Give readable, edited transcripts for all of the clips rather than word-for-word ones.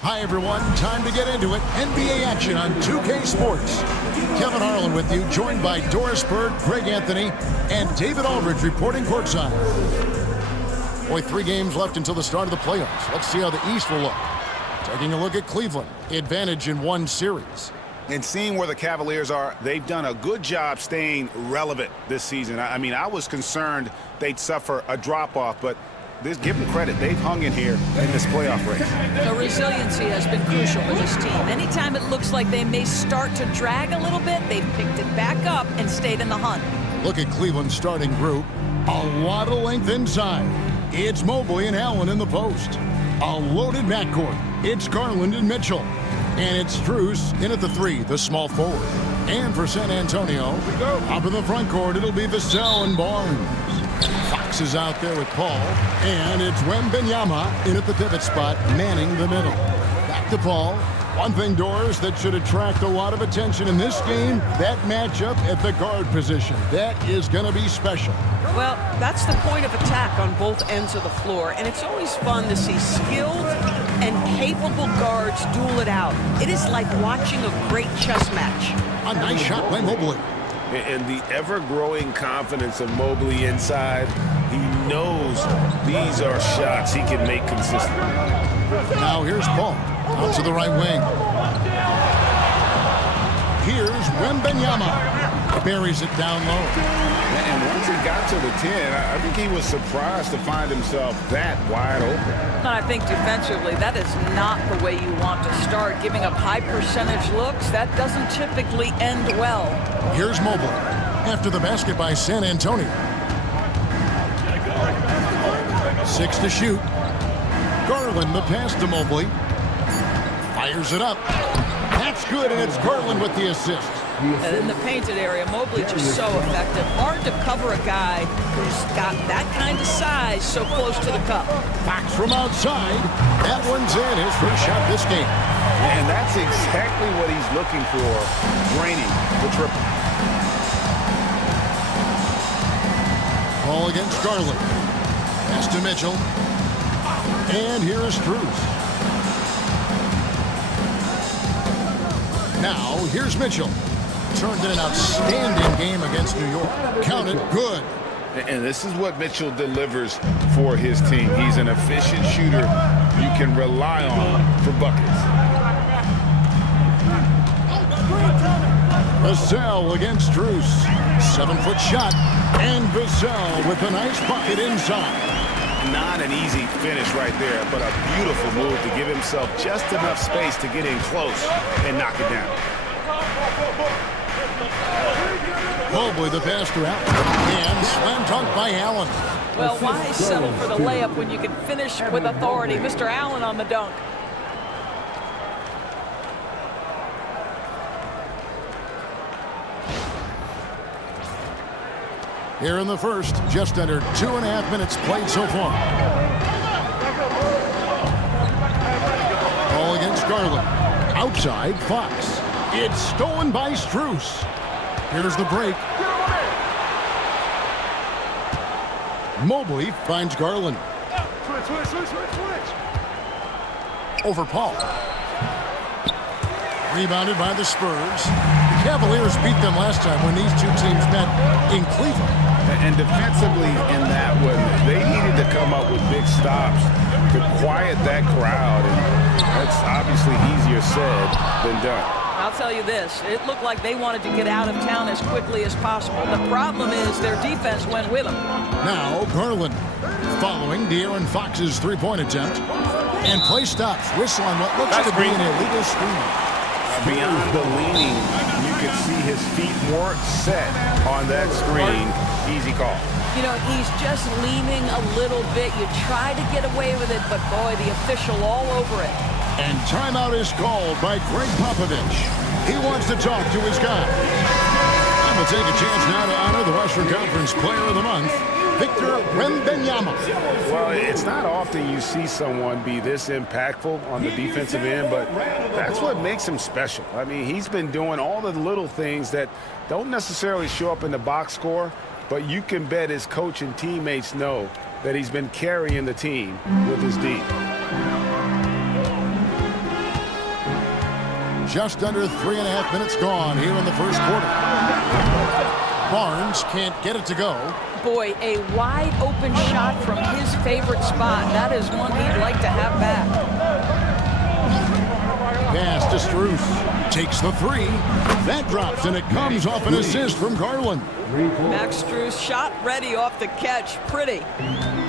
Hi, everyone. Time to get into it. NBA action on 2K Sports. Kevin Harlan with you, joined by Doris Bird, Greg Anthony, and David Aldridge reporting courtside. Boy, 3 games left until the start of the playoffs. Let's see how the East will look. Taking a look at Cleveland. Advantage in 1 series. And seeing where the Cavaliers are, they've done a good job staying relevant this season. I mean, I was concerned they'd suffer a drop-off, but give them credit. They've hung in here in this playoff race. The resiliency has been crucial for this team. Anytime it looks like they may start to drag a little bit, they've picked it back up and stayed in the hunt. Look at Cleveland's starting group. A lot of length inside. It's Mobley and Allen in the post. A loaded backcourt. It's Garland and Mitchell. And it's Strus in at the 3, the small forward. And for San Antonio, up in the front court, it'll be Vassell and Barnes. Fox is out there with Paul. And it's Wembanyama in at the pivot spot, manning the middle. Back to Paul. One thing, Doris, that should attract a lot of attention in this game, that matchup at the guard position. That is going to be special. Well, that's the point of attack on both ends of the floor, and it's always fun to see skilled and capable guards duel it out. It is like watching a great chess match. A nice shot by Mobley. And the ever-growing confidence of Mobley inside, he knows these are shots he can make consistently. Now here's Paul, out to the right wing. Here's Wembanyama. Buries it down low. And once he got to the 10, I think he was surprised to find himself that wide open. I think defensively, that is not the way you want to start. Giving up high percentage looks, that doesn't typically end well. Here's Mobley after the basket by San Antonio. 6 to shoot. Garland the pass to Mobley. Fires it up. That's good, and it's Garland with the assist. And in the painted area, Mobley just so effective. Hard to cover a guy who's got that kind of size so close to the cup. Fox from outside. That one's in, his first shot this game. And that's exactly what he's looking for, draining the triple. Ball against Garland. Pass to Mitchell. And here is Strus. Now, here's Mitchell. Turned in an outstanding game against New York. Counted good. And this is what Mitchell delivers for his team. He's an efficient shooter you can rely on for buckets. Vassell against Strus. 7-foot shot. And Vassell with a nice bucket inside. Not an easy finish right there, but a beautiful move to give himself just enough space to get in close and knock it down. Mobley the pass to Allen. And slam dunk by Allen. Well, why settle for the layup when you can finish with authority? Mr. Allen on the dunk. Here in the first, just under 2.5 minutes played so far. Ball against Garland. Outside, Fox. It's stolen by Strus. Here's the break. Mobley finds Garland. Over Paul. Rebounded by the Spurs. The Cavaliers beat them last time when these two teams met in Cleveland. And defensively in that one, they needed to come up with big stops to quiet that crowd. And that's obviously easier said than done. I'll tell you this, it looked like they wanted to get out of town as quickly as possible. The problem is their defense went with them. Now Garland following De'Aaron Fox's 3-point attempt. And play stops. Whistle on what looks to be an illegal screen. Beyond the leaning, you can see his feet weren't set on that screen. Easy call. You know, he's just leaning a little bit. You try to get away with it, but boy, the official all over it. And timeout is called by Greg Popovich. He wants to talk to his guy. And we'll take a chance now to honor the Western Conference Player of the Month, Victor Wembanyama. Well, it's not often you see someone be this impactful on the defensive end, but that's what makes him special. I mean, he's been doing all the little things that don't necessarily show up in the box score, but you can bet his coach and teammates know that he's been carrying the team with his D. Just under 3.5 minutes gone here in the first quarter. Barnes can't get it to go. Boy, a wide open shot from his favorite spot. That is one he'd like to have back. Pass to Strus. Takes the three. That drops, and it comes off an assist from Garland. Max Strus shot ready off the catch. Pretty.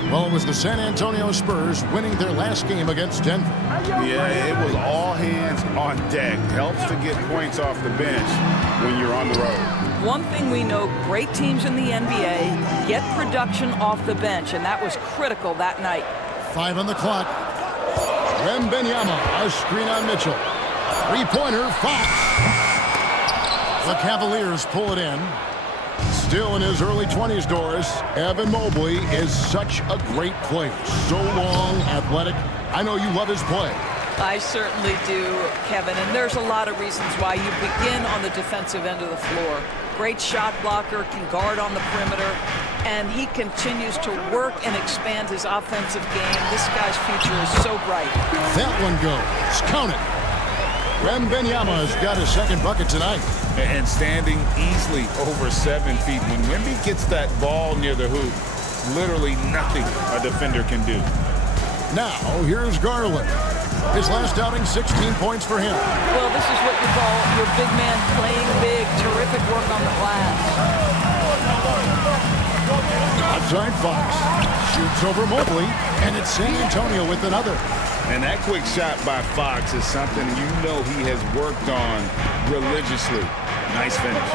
Well, it was the San Antonio Spurs winning their last game against Denver. Yeah, it was all hands on deck. Helps to get points off the bench when you're on the road. One thing we know, great teams in the NBA get production off the bench, and that was critical that night. 5 on the clock. Wembanyama, a screen on Mitchell. Three-pointer, Fox. The Cavaliers pull it in. Still in his early 20s, Doris, Evan Mobley is such a great player. So long, athletic. I know you love his play. I certainly do, Kevin, and there's a lot of reasons why you begin on the defensive end of the floor. Great shot blocker, can guard on the perimeter, and he continues to work and expand his offensive game. This guy's future is so bright. That one goes. Count it. Wembanyama's got his second bucket tonight. And standing easily over 7 feet. When Wemby gets that ball near the hoop, literally nothing a defender can do. Now, here's Garland. His last outing, 16 points for him. Well, this is what you call your big man playing big. Terrific work on the glass. Outside Fox. Shoots over Mobley, and it's San Antonio with another. And that quick shot by Fox is something you know he has worked on religiously. Nice finish.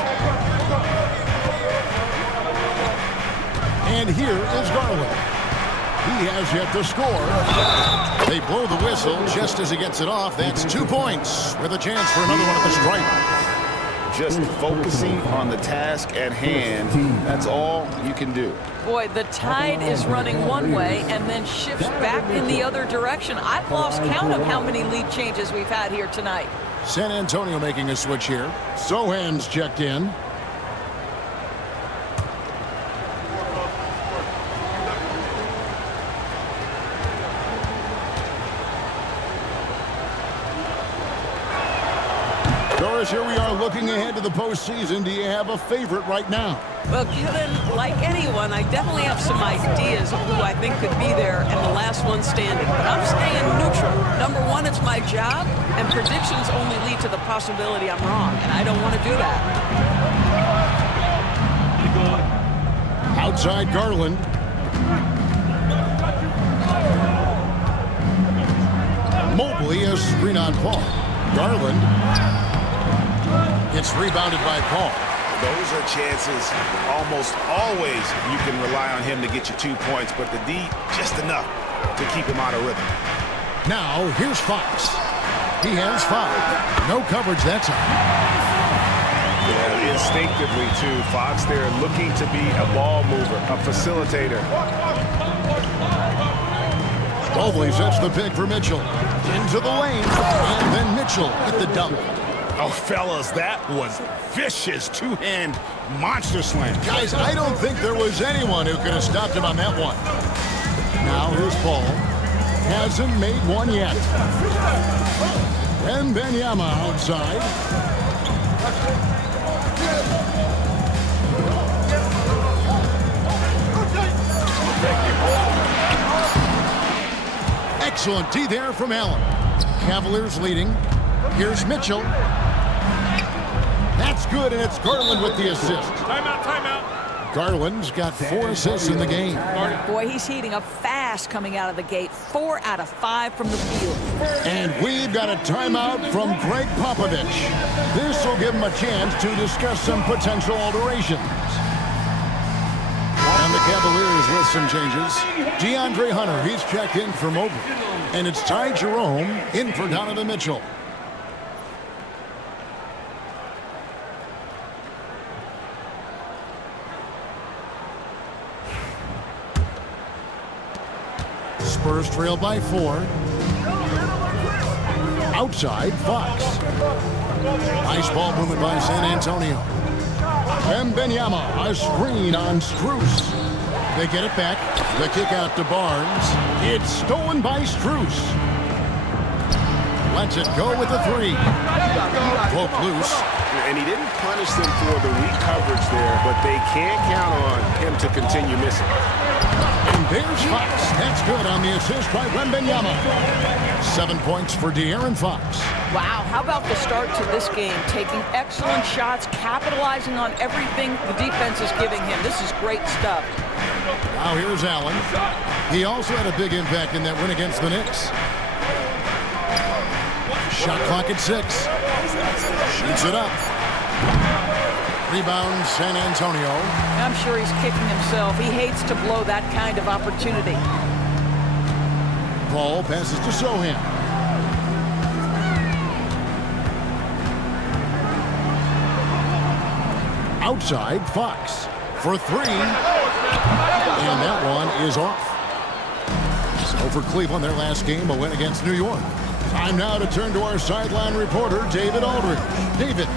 And here is Garland. He has yet to score. They blow the whistle just as he gets it off. That's 2 points with a chance for another one at the stripe. Just focusing on the task at hand, that's all you can do. Boy, the tide is running one way and then shifts back in the other direction. I've lost count of how many lead changes we've had here tonight. San Antonio making a switch here. Sohan's checked in. Doris, here we are looking ahead to the postseason. Do you have a favorite right now? Well, Kevin, like anyone, I definitely have some ideas of who I think could be there and the last one standing. But I'm staying neutral. Number one, it's my job, and predictions only lead to the possibility I'm wrong, and I don't want to do that. Outside Garland. Mobley has screen on Paul. Garland. It's rebounded by Paul. Those are chances almost always you can rely on him to get you 2 points, but the D, just enough to keep him out of rhythm. Now, here's Fox. He has 5. No coverage that time. Yeah, instinctively, too. Fox there looking to be a ball mover, a facilitator. Mobley sets the pick for Mitchell. Into the lane. And then Mitchell with the dunk. Oh, fellas, that was vicious two-hand monster slam. Guys, I don't think there was anyone who could have stopped him on that one. Now here's Paul. Hasn't made one yet. Wembanyama outside. Excellent D there from Allen. Cavaliers leading. Here's Mitchell. That's good, and it's Garland with the assist. Timeout. Garland's got 4 assists in the game. Boy, he's heating up fast coming out of the gate. 4 out of 5 from the field. And we've got a timeout from Greg Popovich. This will give him a chance to discuss some potential alterations. And the Cavaliers with some changes. DeAndre Hunter, he's checked in for Mobley. And it's Ty Jerome in for Donovan Mitchell. Spurs trail by 4. Outside, Fox. Nice ball movement by San Antonio. Wembanyama, a screen on Strus. They get it back. The kick out to Barnes. It's stolen by Strus. Lets it go with the three. Broke loose. And he didn't punish them for the weak coverage there, but they can't count on him to continue missing. And there's Fox. That's good on the assist by Wembanyama. 7 points for De'Aaron Fox. Wow, how about the start to this game? Taking excellent shots, capitalizing on everything the defense is giving him. This is great stuff. Now here's Allen. He also had a big impact in that win against the Knicks. Shot clock at 6. Shoots it up. Rebound, San Antonio. I'm sure he's kicking himself. He hates to blow that kind of opportunity. Paul passes to Sohan. Outside, Fox for 3. And that one is off. So for Cleveland, their last game, a win against New York. Time now to turn to our sideline reporter, David Aldridge. David.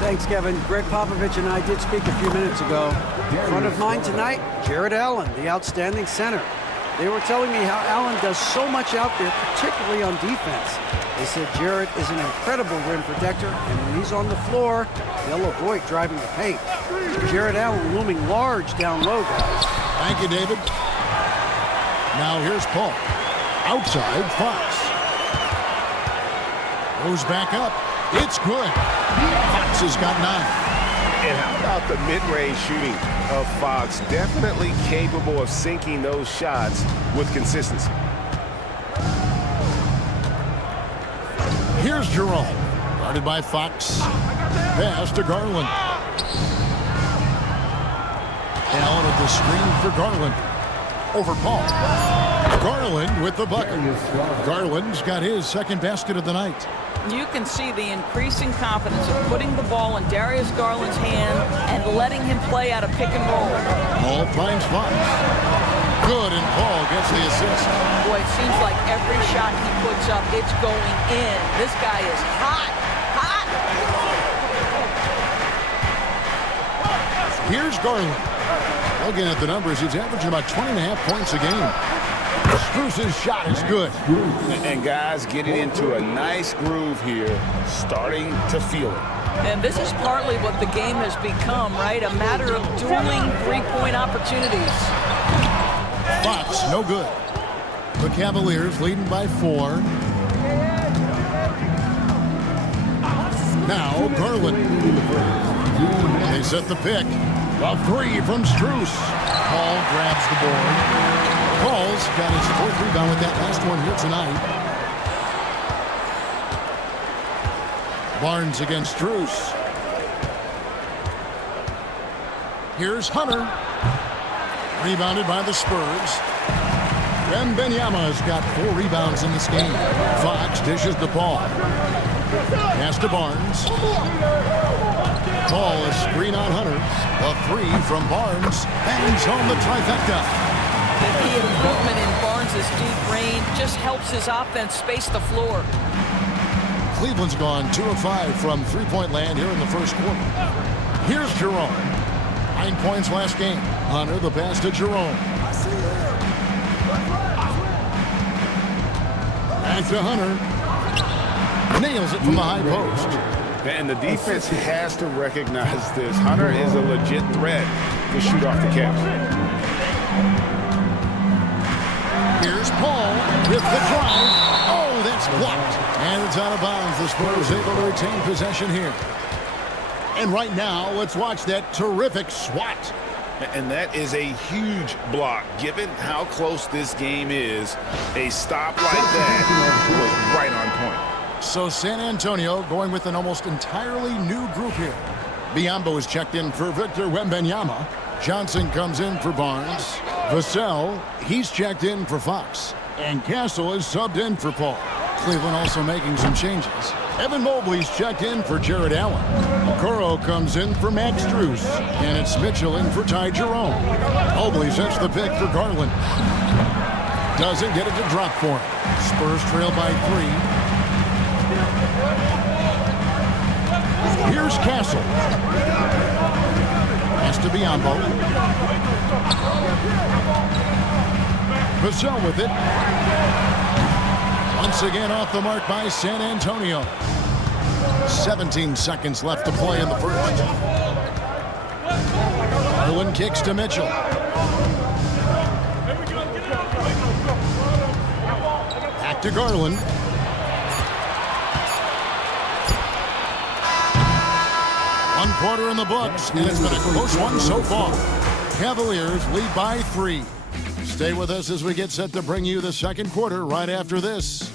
Thanks, Kevin. Greg Popovich and I did speak a few minutes ago. In front of mine tonight, Jared Allen, the outstanding center. They were telling me how Allen does so much out there, particularly on defense. They said Jared is an incredible rim protector, and when he's on the floor, they'll avoid driving the paint. Jared Allen looming large down low, guys. Thank you, David. Now here's Paul. Outside, Fox. Goes back up. It's good. Fox has got 9. And how about the mid-range shooting of Fox? Definitely capable of sinking those shots with consistency. Here's Jerome. Guarded by Fox. Pass to Garland. Allen at the screen for Garland. Over Paul. Garland with the bucket. Garland's got his second basket of the night. You can see the increasing confidence of putting the ball in Darius Garland's hand and letting him play out a pick and roll. Paul finds Fox. Good, and Paul gets the assist. Boy, it seems like every shot he puts up, it's going in. This guy is hot. Hot! Here's Garland. Looking at the numbers, he's averaging about 20.5 points a game. Spurs' shot is good. And guys getting into a nice groove here, starting to feel it. And this is partly what the game has become, right? A matter of dueling three-point opportunities. Fox, no good. The Cavaliers leading by 4. Now Garland. They set the pick. A 3 from Strus. Paul grabs the board. Paul's got his 4th rebound with that last one here tonight. Barnes against Strus. Here's Hunter. Rebounded by the Spurs. Wembanyama's got 4 rebounds in this game. Fox dishes to Paul. Pass to Barnes. Paul, a screen on Hunter. A 3 from Barnes. Bangs home the trifecta. The improvement in Barnes' deep range just helps his offense space the floor. Cleveland's gone 2 of 5 from three-point land here in the first quarter. Here's Jerome. 9 points last game. Hunter, the pass to Jerome. Back to Hunter. Nails it from the high post. And the defense has to recognize this. Hunter is a legit threat to shoot off the cap. Here's Paul with the drive. Oh, that's blocked. And it's out of bounds. The Spurs able to retain possession here. And right now, let's watch that terrific swat. And that is a huge block. Given how close this game is, a stop like that was right on point. So San Antonio going with an almost entirely new group here. Biyombo is checked in for Victor Wembanyama. Johnson comes in for Barnes. Vassell, he's checked in for Fox. And Castle is subbed in for Paul. Cleveland also making some changes. Evan Mobley's checked in for Jared Allen. Okoro comes in for Max Strus. And it's Mitchell in for Ty Jerome. Mobley sets the pick for Garland. Doesn't get it to drop for him. Spurs trail by 3. Here's Castle. Has to be on both. Vassell with it. 1 Once again off the mark by San Antonio. 17 seconds left to play in the first. Garland kicks to Mitchell. Back to Garland. One quarter in the books, and it's been a close one so far. Cavaliers lead by 3. Stay with us as we get set to bring you the second quarter right after this.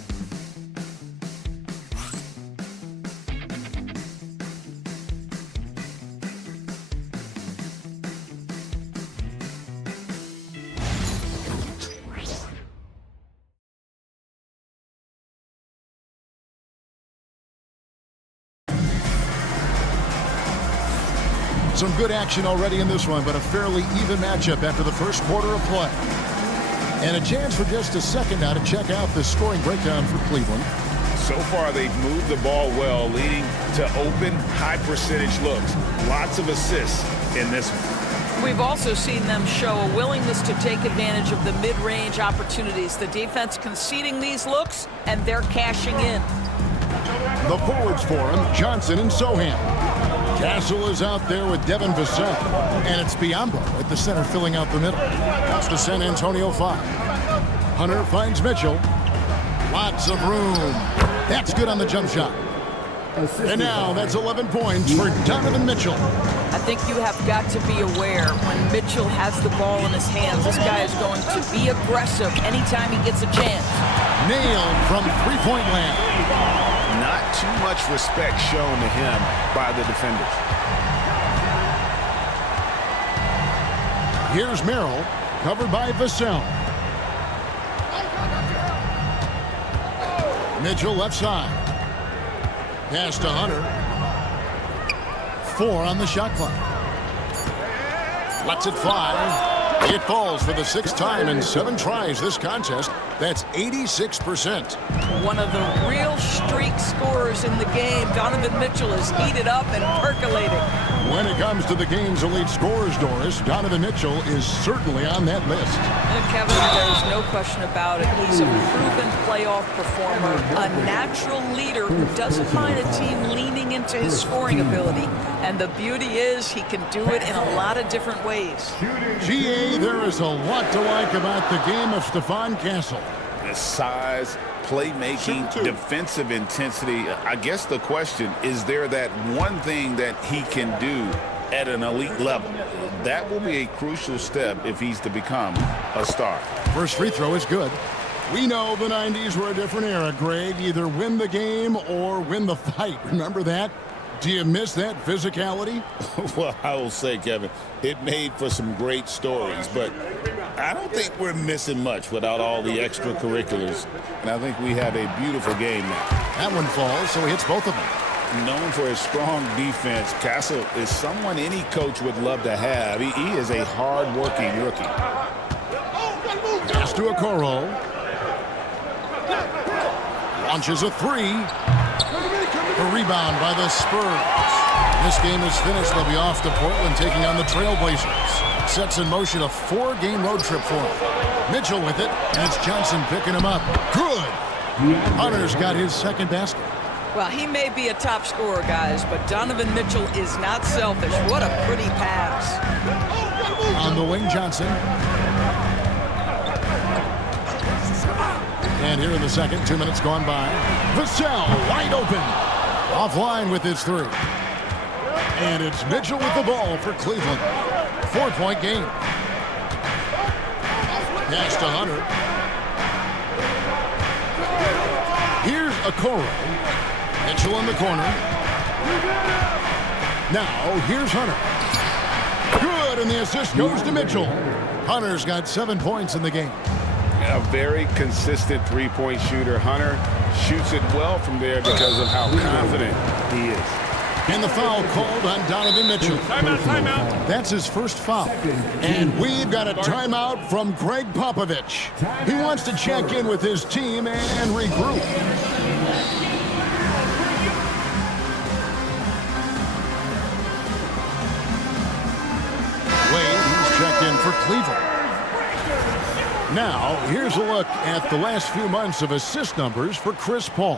Some good action already in this one, but a fairly even matchup after the first quarter of play. And a chance for just a second now to check out the scoring breakdown for Cleveland. So far, they've moved the ball well, leading to open, high-percentage looks. Lots of assists in this one. We've also seen them show a willingness to take advantage of the mid-range opportunities. The defense conceding these looks, and they're cashing in. The forwards for him, Johnson and Sohan. Castle is out there with Devin Vassell, and it's Biombo at the center filling out the middle. That's the San Antonio 5. Hunter finds Mitchell. Lots of room. That's good on the jump shot. And now that's 11 points for Donovan Mitchell. I think you have got to be aware when Mitchell has the ball in his hands, this guy is going to be aggressive anytime he gets a chance. Nailed from three-point land. Not too much respect shown to him by the defenders. Here's Merrill, covered by Vassell. Mitchell left side. Pass to Hunter. 4 on the shot clock. Lets it fly. It falls for the 6th time in 7 tries this contest. That's 86%. One of the real streak scorers in the game. Donovan Mitchell is heated up and percolating. When it comes to the game's elite scorers, Doris, Donovan Mitchell is certainly on that list. And Kevin, there's no question about it. He's a proven playoff performer, a natural leader who doesn't mind a team leaning into his scoring ability. And the beauty is he can do it in a lot of different ways. GA, there is a lot to like about the game of Stephon Castle. The size, playmaking, defensive intensity. I guess the question, is there that one thing that he can do at an elite level? That will be a crucial step if he's to become a star. First free throw is good. We know the 90s were a different era, Greg. Either win the game or win the fight. Remember that? Do you miss that physicality? Well, I will say, Kevin, it made for some great stories, but I don't think we're missing much without all the extracurriculars. And I think we have a beautiful game now. That one falls, so he hits both of them. Known for his strong defense, Castle is someone any coach would love to have. He is a hard-working rookie. Pass to Okoro. Launches a 3. A rebound by the Spurs. This game is finished. They'll be off to Portland taking on the Trailblazers. Sets in motion a 4-game road trip for him. Mitchell with it, and it's Johnson picking him up. Good. Hunter's got his second basket. Well, he may be a top scorer, guys, but Donovan Mitchell is not selfish. What a pretty pass. On the wing, Johnson. And here in the second, 2 minutes gone by. Vassell wide open. Offline with his 3. And it's Mitchell with the ball for Cleveland. 4-point game. Pass to Hunter. Here's Okoro. Mitchell in the corner. Now here's Hunter. Good, and the assist goes to Mitchell. Hunter's got 7 points in the game. A very consistent three-point shooter. Hunter shoots it well from there because of how confident he is. And the foul called on Donovan Mitchell. Timeout. That's his first foul. And we've got a timeout from Greg Popovich. He wants to check in with his team and regroup. Wade, he's checked in for Cleveland. Now, here's a look at the last few months of assist numbers for Chris Paul.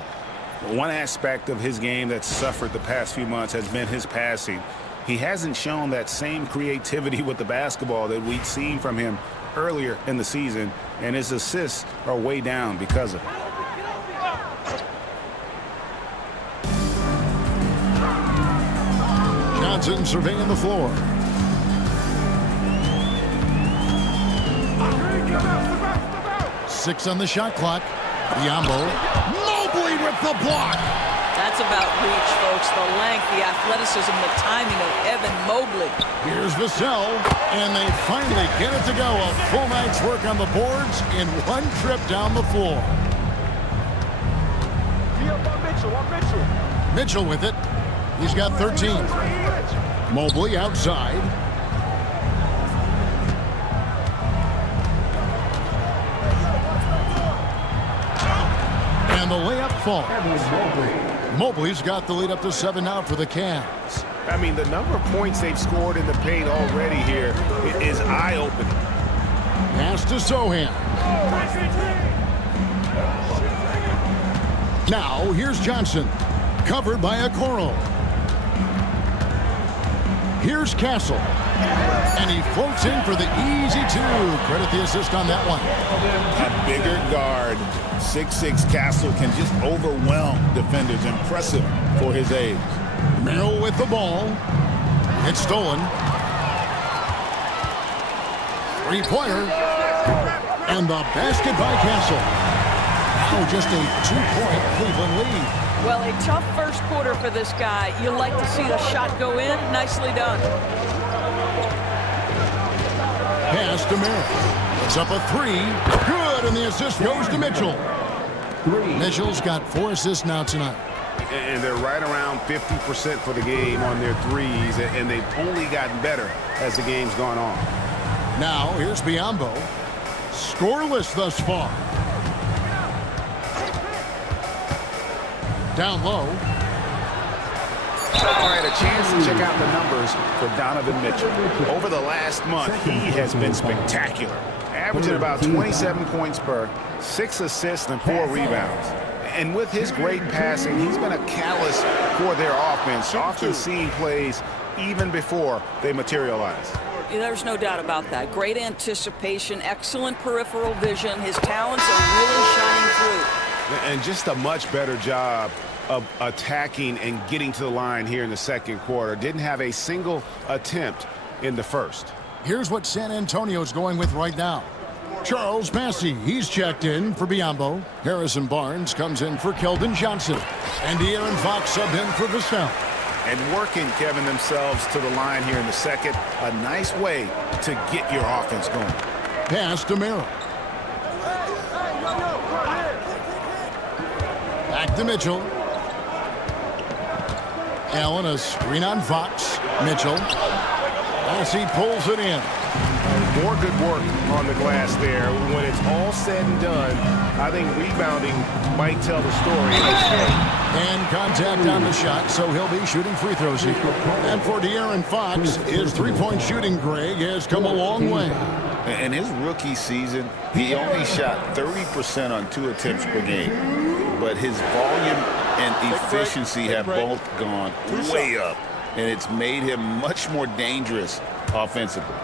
One aspect of his game that's suffered the past few months has been his passing. He hasn't shown that same creativity with the basketball that we'd seen from him earlier in the season, and his assists are way down because of it. Johnson surveying the floor. Six on the shot clock. Biombo. Mobley with the block. That's about reach, folks. The length, the athleticism, the timing of Evan Mobley. Here's Vassell, and they finally get it to go. A full night's work on the boards in one trip down the floor. Mitchell with it. He's got 13. Mobley outside. And the layup falls. Mobley's got the lead up to 7 now for the Cavs. I mean, the number of points they've scored in the paint already here is eye-opening. Pass to Sohan. Now, here's Johnson. Covered by Okoro. Here's Castle. And he floats in for the easy 2. Credit the assist on that one. A bigger guard, 6'6" Castle, can just overwhelm defenders. Impressive for his age. Merrill with the ball. It's stolen. Three-pointer. And the basket by Castle. Now just a 2-point Cleveland lead. Well, a tough first quarter for this guy. You like to see the shot go in. Nicely done. Pass to Merrill. It's up a 3. Good, and the assist goes to Mitchell. Mitchell's got 4 assists now tonight. And they're right around 50% for the game on their threes, and they've only gotten better as the game's gone on. Now, here's Biombo. Scoreless thus far. Down low. All right, a chance to check out the numbers for Donovan Mitchell. Over the last month, he has been spectacular, averaging about 27 points per, 6 assists and 4 rebounds. And with his great passing, he's been a catalyst for their offense, often seeing plays even before they materialize. There's no doubt about that. Great anticipation, excellent peripheral vision. His talents are really shining through. And just a much better job of attacking and getting to the line here in the second quarter. Didn't have a single attempt in the first. Here's what San Antonio's going with right now. Charles Massey, he's checked in for Biombo. Harrison Barnes comes in for Keldon Johnson. And De'Aaron Fox subbed in for Vassell. And working, Kevin, themselves to the line here in the second. A nice way to get your offense going. Pass to Merrill. Back to Mitchell. Allen, a screen on Fox. Mitchell. As he pulls it in. More good work on the glass there. When it's all said and done, I think rebounding might tell the story in this game. And contact on the shot, so he'll be shooting free throws here. And for De'Aaron Fox, his three-point shooting, Greg, has come a long way. In his rookie season, he only shot 30% on 2 attempts per game. But his volume and efficiency have both gone way up. And it's made him much more dangerous offensively.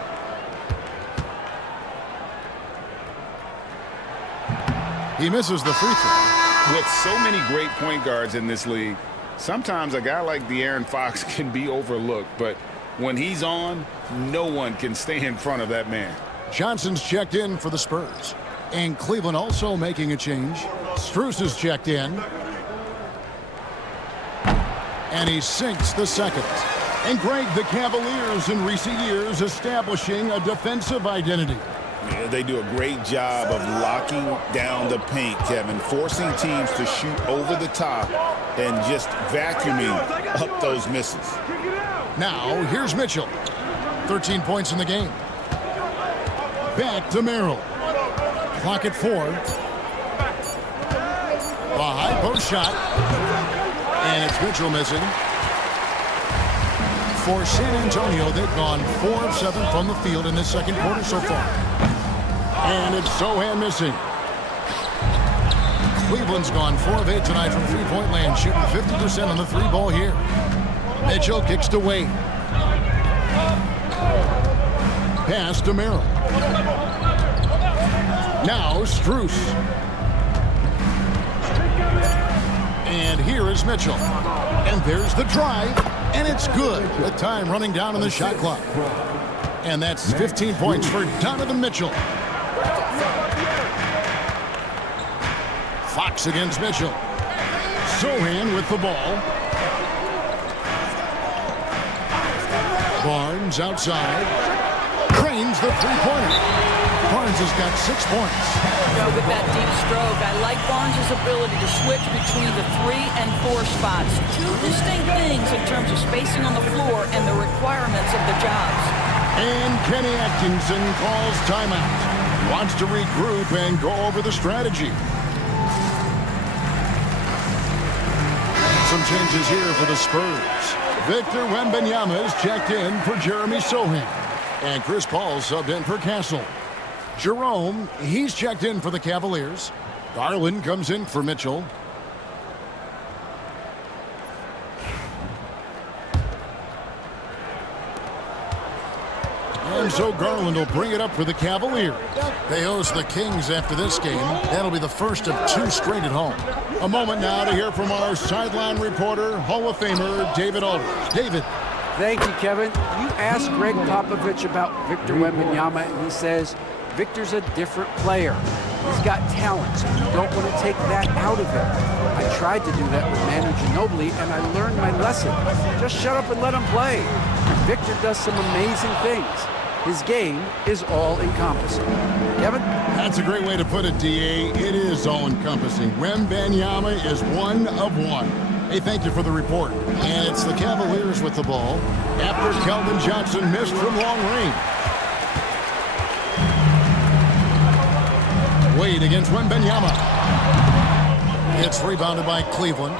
He misses the free throw. With so many great point guards in this league, sometimes a guy like De'Aaron Fox can be overlooked. But when he's on, no one can stay in front of that man. Johnson's checked in for the Spurs. And Cleveland also making a change. Strus is checked in. And he sinks the second. And Greg, the Cavaliers in recent years establishing a defensive identity. Yeah, they do a great job of locking down the paint, Kevin, forcing teams to shoot over the top and just vacuuming up those misses. Now, here's Mitchell. 13 points in the game. Back to Merrill. Clock at 4. A high post shot. And it's Mitchell missing. For San Antonio, they've gone 4 of 7 from the field in this second quarter so far. And it's Sohan missing. Cleveland's gone 4 of 8 tonight from three-point land, shooting 50% on the three ball here. Mitchell kicks to Wade. Pass to Merrill. Now Strus. And here is Mitchell. And there's the drive. And it's good. The time running down on the shot clock. And that's 15 points for Donovan Mitchell. Fox against Mitchell. Sohan with the ball. Barnes outside. Cranes the three-pointer. Barnes has got 6 points. With that deep stroke, I like Barnes' ability to switch between the 3 and 4 spots. Two distinct things in terms of spacing on the floor and the requirements of the jobs. And Kenny Atkinson calls timeout. Wants to regroup and go over the strategy. Some changes here for the Spurs. Victor Wembanyama is checked in for Jeremy Sohan. And Chris Paul subbed in for Castle. Jerome, he's checked in for the Cavaliers. Garland comes in for Mitchell. And so Garland will bring it up for the Cavaliers. They host the Kings after this game. That'll be the first of 2 straight at home. A moment now to hear from our sideline reporter, Hall of Famer David Aldridge. David. Thank you, Kevin. You asked Greg Popovich about Victor Wembanyama, and he says Victor's a different player. He's got talent, so you don't want to take that out of him. I tried to do that with Manu Ginobili, and I learned my lesson. Just shut up and let him play. Victor does some amazing things. His game is all-encompassing. Kevin? That's a great way to put it, D.A. It is all-encompassing. Wembanyama is 1 of 1. Hey, thank you for the report. And it's the Cavaliers with the ball after Keldon Johnson missed from long range. Wade against Wembanyama. It's rebounded by Cleveland.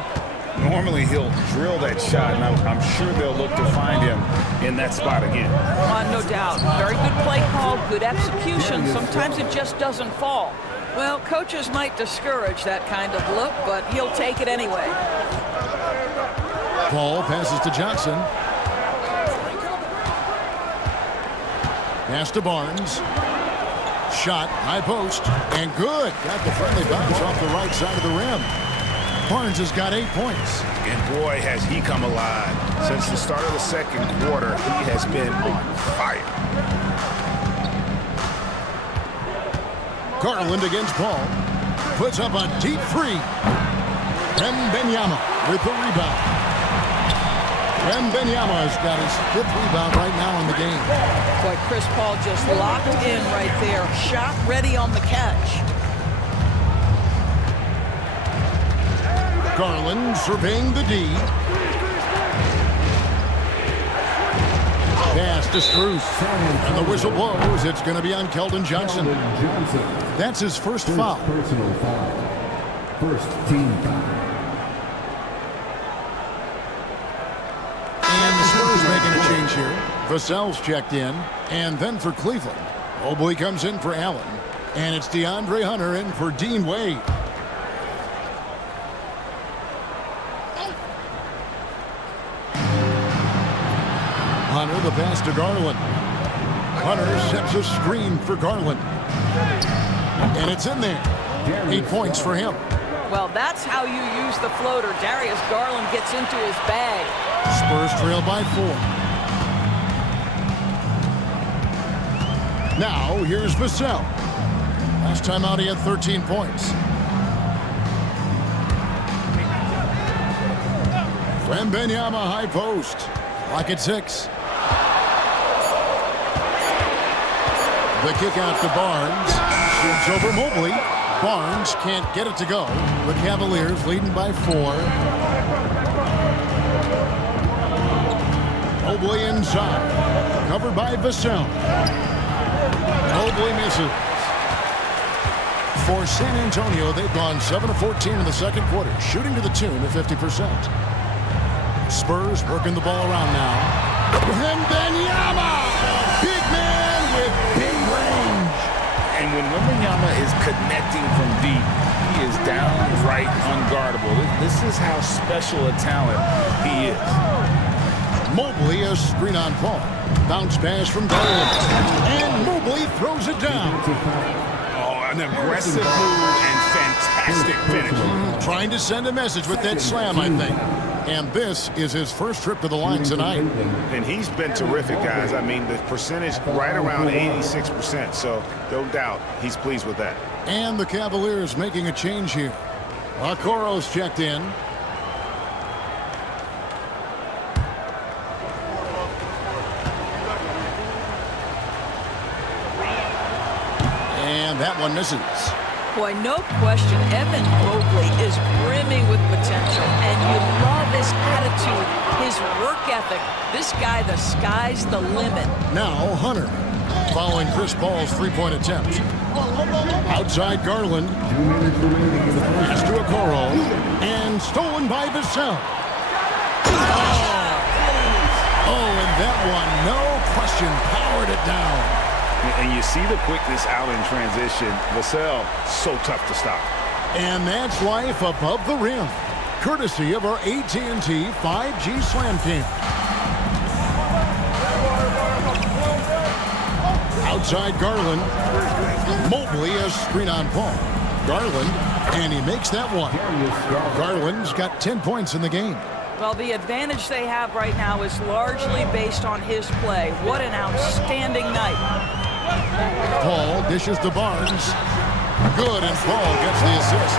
Normally he'll drill that shot, and I'm sure they'll look to find him in that spot again. No doubt. Very good play call, good execution. Sometimes it just doesn't fall. Well, coaches might discourage that kind of look, but he'll take it anyway. Paul passes to Johnson. Pass to Barnes. Shot, high post, and good. Got the friendly bounce off the right side of the rim. Barnes has got 8 points. And boy, has he come alive. Since the start of the second quarter, he has been on fire. Garland against Paul. Puts up a deep 3. Wembanyama with the rebound. Wembanyama has got his 5th rebound right now in the game. Boy, Chris Paul just locked in right there. Shot ready on the catch. Garland surveying the D. Pass to Strus. And the whistle blows. It's going to be on Keldon Johnson. That's his first foul. Personal foul. First team foul. And the Spurs making a change here. Vassell's checked in. And then for Cleveland, Mobley comes in for Allen. And it's DeAndre Hunter in for Dean Wade. Hunter, the pass to Garland. Hunter sets a screen for Garland. And it's in there. 8 points for him. Well, that's how you use the floater. Darius Garland gets into his bag. Spurs trail by 4. Now, here's Vassell. Last time out, he had 13 points. Wembanyama high post. Lock at 6. The kick out to Barnes. Shoots over Mobley. Barnes can't get it to go. The Cavaliers leading by 4. Mobley inside. Covered by Vassell. Mobley misses. For San Antonio, they've gone 7 of 14 in the second quarter, shooting to the tune of 50%. Spurs working the ball around now. Wembanyama! Big man with big range. And when Wembanyama is connecting from deep, he is downright unguardable. This is how special a talent he is. Mobley, a screen on Paul. Bounce pass from Garland. And Mobley throws it down. Oh, an aggressive move and fantastic finish. Trying to send a message with that slam, I think. And this is his first trip to the line tonight. And he's been terrific, guys. I mean, the percentage right around 86%. So no doubt he's pleased with that. And the Cavaliers making a change here. Okoro's checked in. And that one misses. Boy, no question, Evan Mobley is brimming with potential, and you love his attitude, his work ethic. This guy, the sky's the limit. Now Hunter, following Chris Paul's three-point attempt. Outside Garland. Pass to Okoro. And stolen by Vassell. Oh, and that one, no question, powered it down. And you see the quickness out in transition. Vassell, so tough to stop. And that's life above the rim, courtesy of our AT&T 5G Slam Team. Outside Garland. Mobley, a screen on Paul. Garland, and he makes that one. Garland's got 10 points in the game. Well, the advantage they have right now is largely based on his play. What an outstanding night. Paul dishes to Barnes. Good, and Paul gets the assist.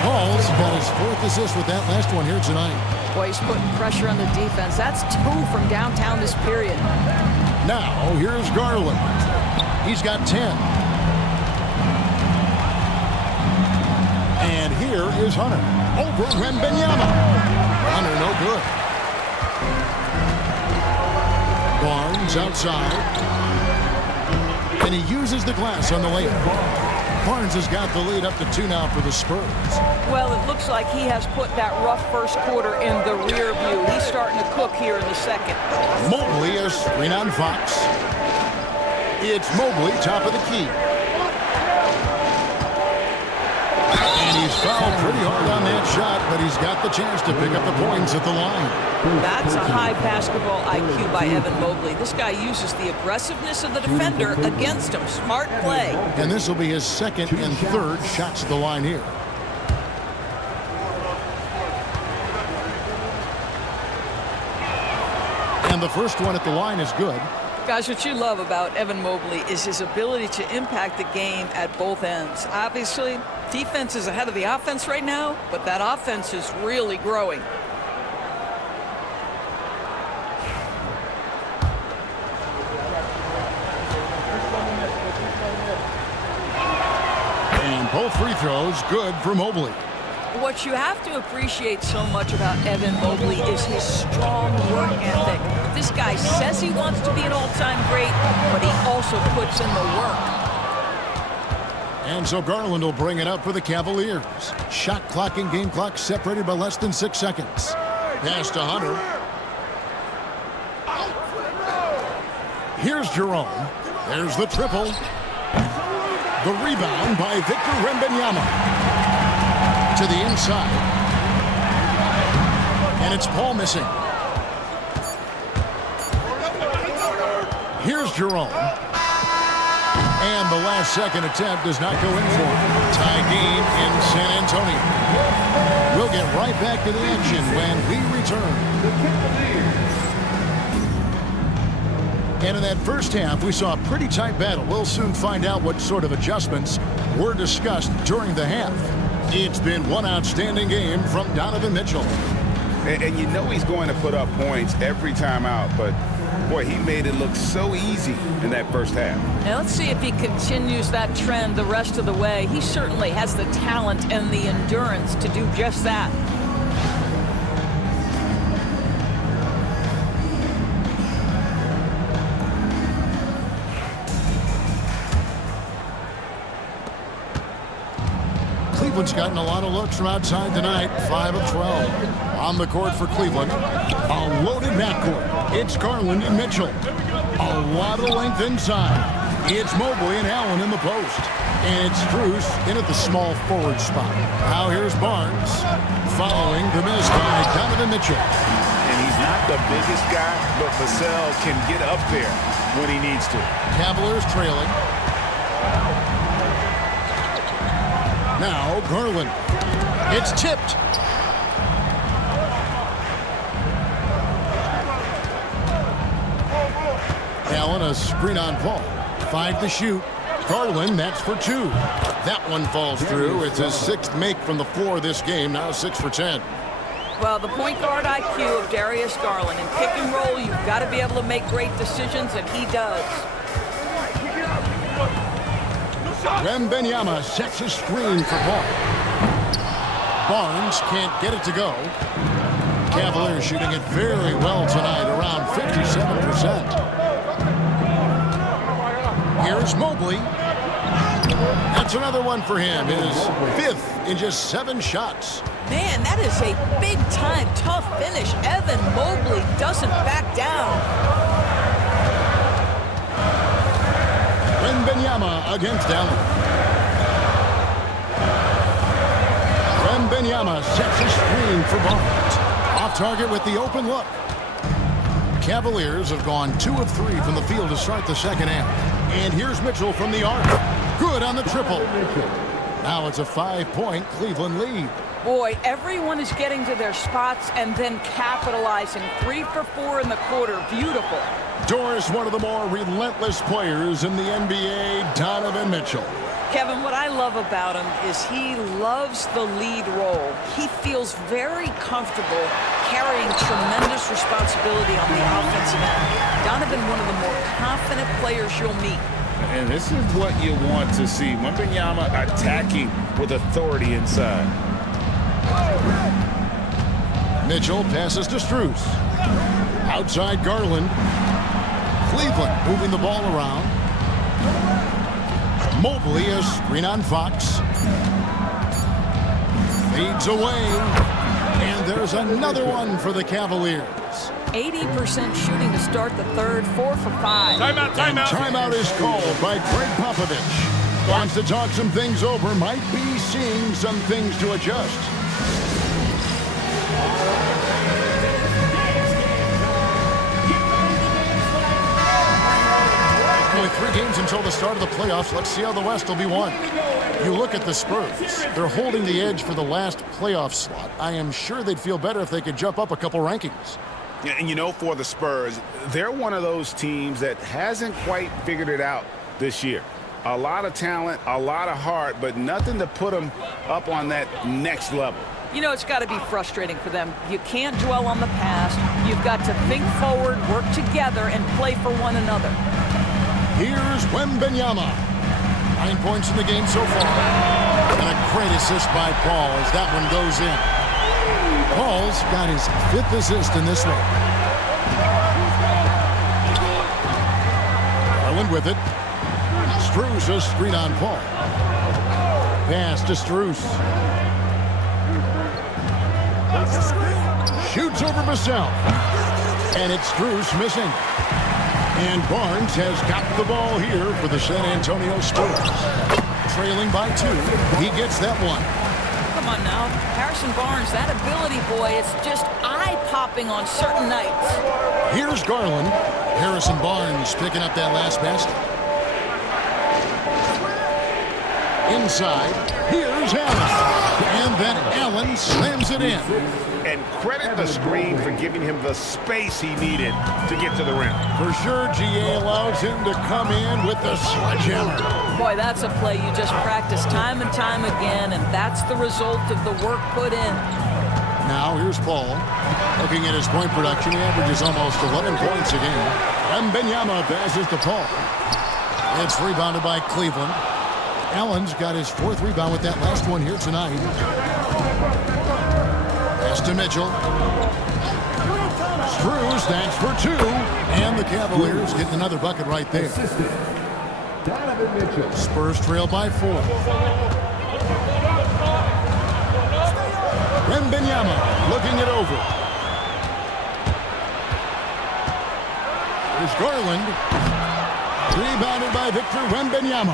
Paul's got his fourth assist with that last one here tonight. Boy, he's putting pressure on the defense. That's 2 from downtown this period. Now, here's Garland. He's got 10. And here is Hunter. Over Wembanyama. Hunter, no good. Barnes outside. And he uses the glass on the layup. Barnes has got the lead up to 2 now for the Spurs. Well, it looks like he has put that rough first quarter in the rear view. He's starting to cook here in the second. Mobley, a screen on Fox. It's Mobley, top of the key. And he's fouled pretty hard on that shot, but he's got the chance to pick up the points at the line. That's a high basketball IQ by Evan Mobley. This guy uses the aggressiveness of the defender against him. Smart play. And this will be his second and third shots at the line here. And the first one at the line is good. Guys, what you love about Evan Mobley is his ability to impact the game at both ends. Obviously, defense is ahead of the offense right now, but that offense is really growing. And both free throws good for Mobley. What you have to appreciate so much about Evan Mobley is his strong work ethic. This guy says he wants to be an all-time great, but he also puts in the work. And so Garland will bring it up for the Cavaliers. Shot clock and game clock separated by less than 6 seconds. Pass to Hunter. Here's Jerome. There's the triple. The rebound by Victor Wembanyama. To the inside. And it's Paul missing. Here's Jerome. And the last second attempt does not go in for him. Tie game in San Antonio. We'll get right back to the action when we return. And in that first half, we saw a pretty tight battle. We'll soon find out what sort of adjustments were discussed during the half. It's been one outstanding game from Donovan Mitchell. And you know he's going to put up points every time out, but boy, he made it look so easy in that first half. Now let's see if he continues that trend the rest of the way. He certainly has the talent and the endurance to do just that. Cleveland's gotten a lot of looks from outside tonight. 5 of 12 on the court for Cleveland. A loaded backcourt. It's Garland and Mitchell. A lot of length inside. It's Mobley and Allen in the post. And it's Strus in at the small forward spot. Now here's Barnes following the miss by Donovan Mitchell. And he's not the biggest guy, but Vassell can get up there when he needs to. Cavaliers trailing. Now Garland. It's tipped. Allen, a screen on Paul. 5 to shoot. Garland, that's for 2. That one falls through. It's his 6th make from the floor this game. Now 6 for 10. Well, the point guard IQ of Darius Garland. In pick and roll, you've got to be able to make great decisions, and he does. Wembanyama sets a screen for Paul. Barnes can't get it to go. Cavaliers shooting it very well tonight, around 57%. Here's Mobley. That's another one for him. His 5th in just 7 shots. Man, that is a big-time, tough finish. Evan Mobley doesn't back down. Wembanyama against Allen. Wembanyama sets a screen for Barnes. Off target with the open look. Cavaliers have gone 2 of 3 from the field to start the second half. And here's Mitchell from the arc. Good on the triple. Now it's a 5-point Cleveland lead. Boy, everyone is getting to their spots and then capitalizing. 3 for 4 in the quarter. Beautiful. Doris, one of the more relentless players in the NBA, Donovan Mitchell. Kevin, what I love about him is he loves the lead role. He feels very comfortable carrying tremendous responsibility on the offensive end. Donovan, one of the more confident players you'll meet. And this is what you want to see. Wembanyama attacking with authority inside. Mitchell passes to Strus. Outside Garland. Cleveland moving the ball around. Mobley, a screen on Fox. Fades away. And there's another one for the Cavaliers. 80% shooting to start the third, 4 for 5. Timeout. Timeout is called by Greg Popovich. Wants to talk some things over. Might be seeing some things to adjust. Only 3 games until the start of the playoffs. Let's see how the West will be won. You look at the Spurs. They're holding the edge for the last playoff slot. I am sure they'd feel better if they could jump up a couple rankings. And you know, for the Spurs, they're one of those teams that hasn't quite figured it out this year. A lot of talent, a lot of heart, but nothing to put them up on that next level. You know, it's got to be frustrating for them. You can't dwell on the past. You've got to think forward, work together, and play for one another. Here's Wembanyama. 9 points in the game so far. And a great assist by Paul as that one goes in. Paul's got his 5th assist in this one. Garland with it. Strus, a screen on Paul. Pass to Strus. Shoots over Vassell. And it's Strus missing. And Barnes has got the ball here for the San Antonio Spurs. Trailing by 2. He gets that one. Come on now. Harrison Barnes, that ability, boy, it's just eye-popping on certain nights. Here's Garland. Harrison Barnes picking up that last basket. Inside, here's Allen. And then Allen slams it in. And credit the screen for giving him the space he needed to get to the rim. For sure, GA allows him to come in with the sledgehammer. Boy, that's a play you just practice time and time again, and that's the result of the work put in. Now, here's Paul. Looking at his point production, he averages almost 11 points a game. Wembanyama passes to Paul. It's rebounded by Cleveland. Allen's got his 4th rebound with that last one here tonight. Pass to Mitchell. Strus, that's for 2. And the Cavaliers getting another bucket right there. Spurs trail by 4. Wembanyama looking it over. Here's Garland. Rebounded by Victor Wembanyama.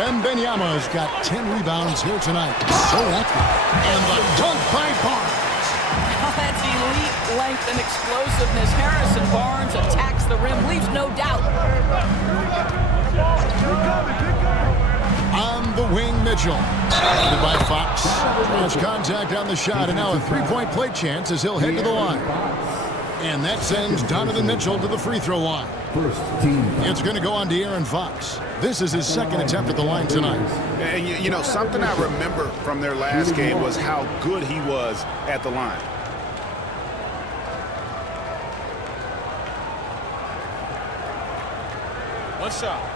Wembanyama's got 10 rebounds here tonight. So active. And the dunk by Barnes. That's elite length and explosiveness. Harrison Barnes attacks the rim, leaves no doubt. On the wing, Mitchell. Guarded by Fox. Has contact on the shot, and now a three-point play chance as he'll head to the line. And that sends Donovan Mitchell to the free throw line. First team. It's going to go on De'Aaron Fox. This is his second attempt at the line tonight. And you know, something I remember from their last game was how good he was at the line. One shot.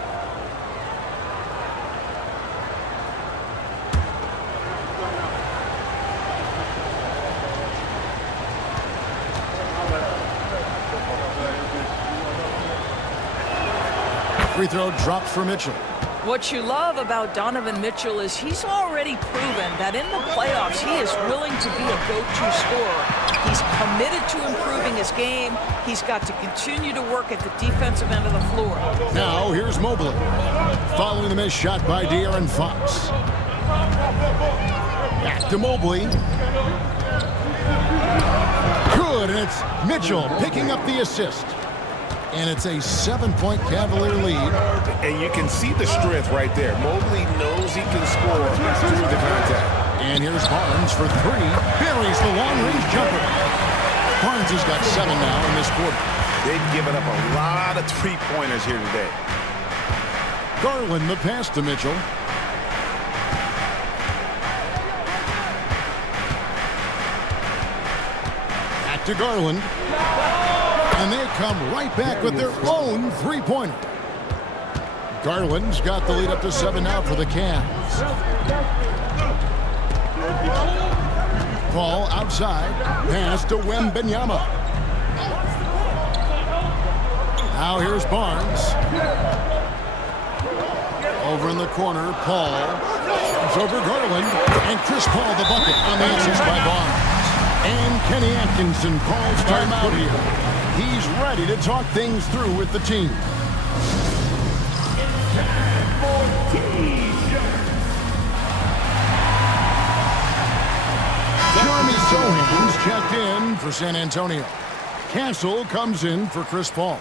Free throw dropped for Mitchell. What you love about Donovan Mitchell is he's already proven that in the playoffs he is willing to be a go-to scorer. He's committed to improving his game. He's got to continue to work at the defensive end of the floor. Now here's Mobley. Following the missed shot by De'Aaron Fox. Back to Mobley. Good, and it's Mitchell picking up the assist. And it's a 7-point Cavalier lead. And you can see the strength right there. Mobley knows he can score through the contact. And here's Barnes for three. Buries the long-range jumper. Barnes has got 7 now in this quarter. They've given up a lot of three-pointers here today. Garland the pass to Mitchell. Back to Garland. And they come right back with their own three-pointer. Garland's got the lead up to 7 now for the Cavs. Ball outside. Pass to Wembanyama. Now here's Barnes. Over in the corner, Paul. It's over Garland. And Chris Paul the bucket on the assist by Barnes. And Kenny Atkinson calls timeout here. He's ready to talk things through with the team. Jeremy Sohan's checked in for San Antonio. Castle comes in for Chris Paul.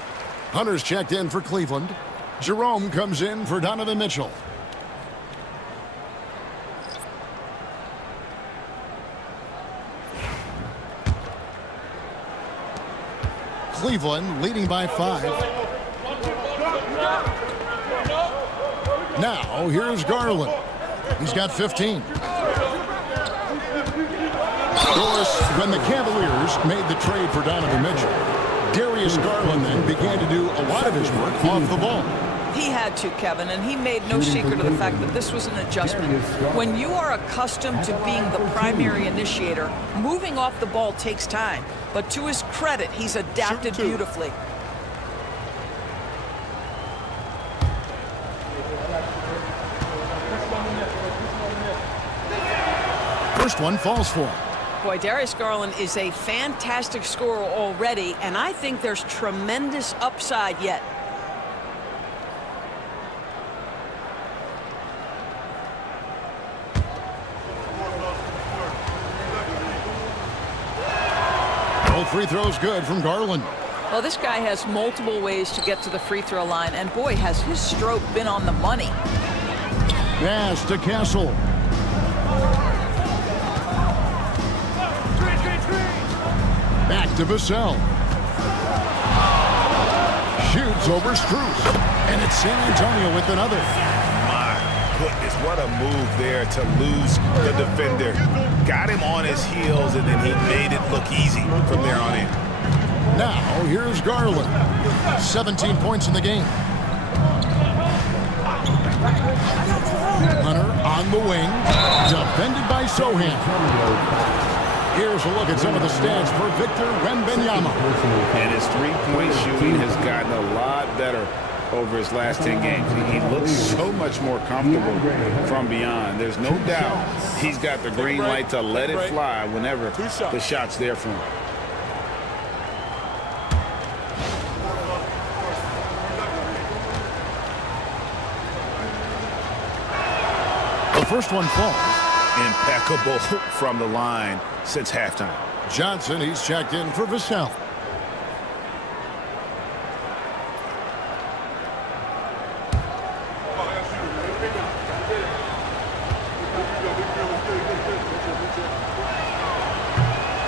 Hunter's checked in for Cleveland. Jerome comes in for Donovan Mitchell. Cleveland leading by 5. Now here's Garland. He's got 15. Of course, when the Cavaliers made the trade for Donovan Mitchell, Darius Garland then began to do a lot of his work off the ball. He had to, Kevin, and he made no secret of the fact that this was an adjustment. When you are accustomed to being the primary initiator, moving off the ball takes time. But to his credit, he's adapted beautifully. First one falls for him. Boy, Darius Garland is a fantastic scorer already, and I think there's tremendous upside yet. Both free throws good from Garland. Well, this guy has multiple ways to get to the free throw line, and boy, has his stroke been on the money. Pass to Castle. Back to Vassell. Shoots over Strus. And it's San Antonio with another. My goodness, what a move there to lose the defender. Got him on his heels, and then he made it look easy from there on in. Now, here's Garland. 17 points in the game. Hunter on the wing. Defended by Sohan. Here's a look at some of the stats for Victor Wembanyama. And his three-point shooting has gotten a lot better over his last 10 games. He looks so much more comfortable from beyond. There's no doubt he's got the green light to let it fly whenever the shot's there for him. The first one falls. Impeccable from the line since halftime. Johnson, he's checked in for Vassell.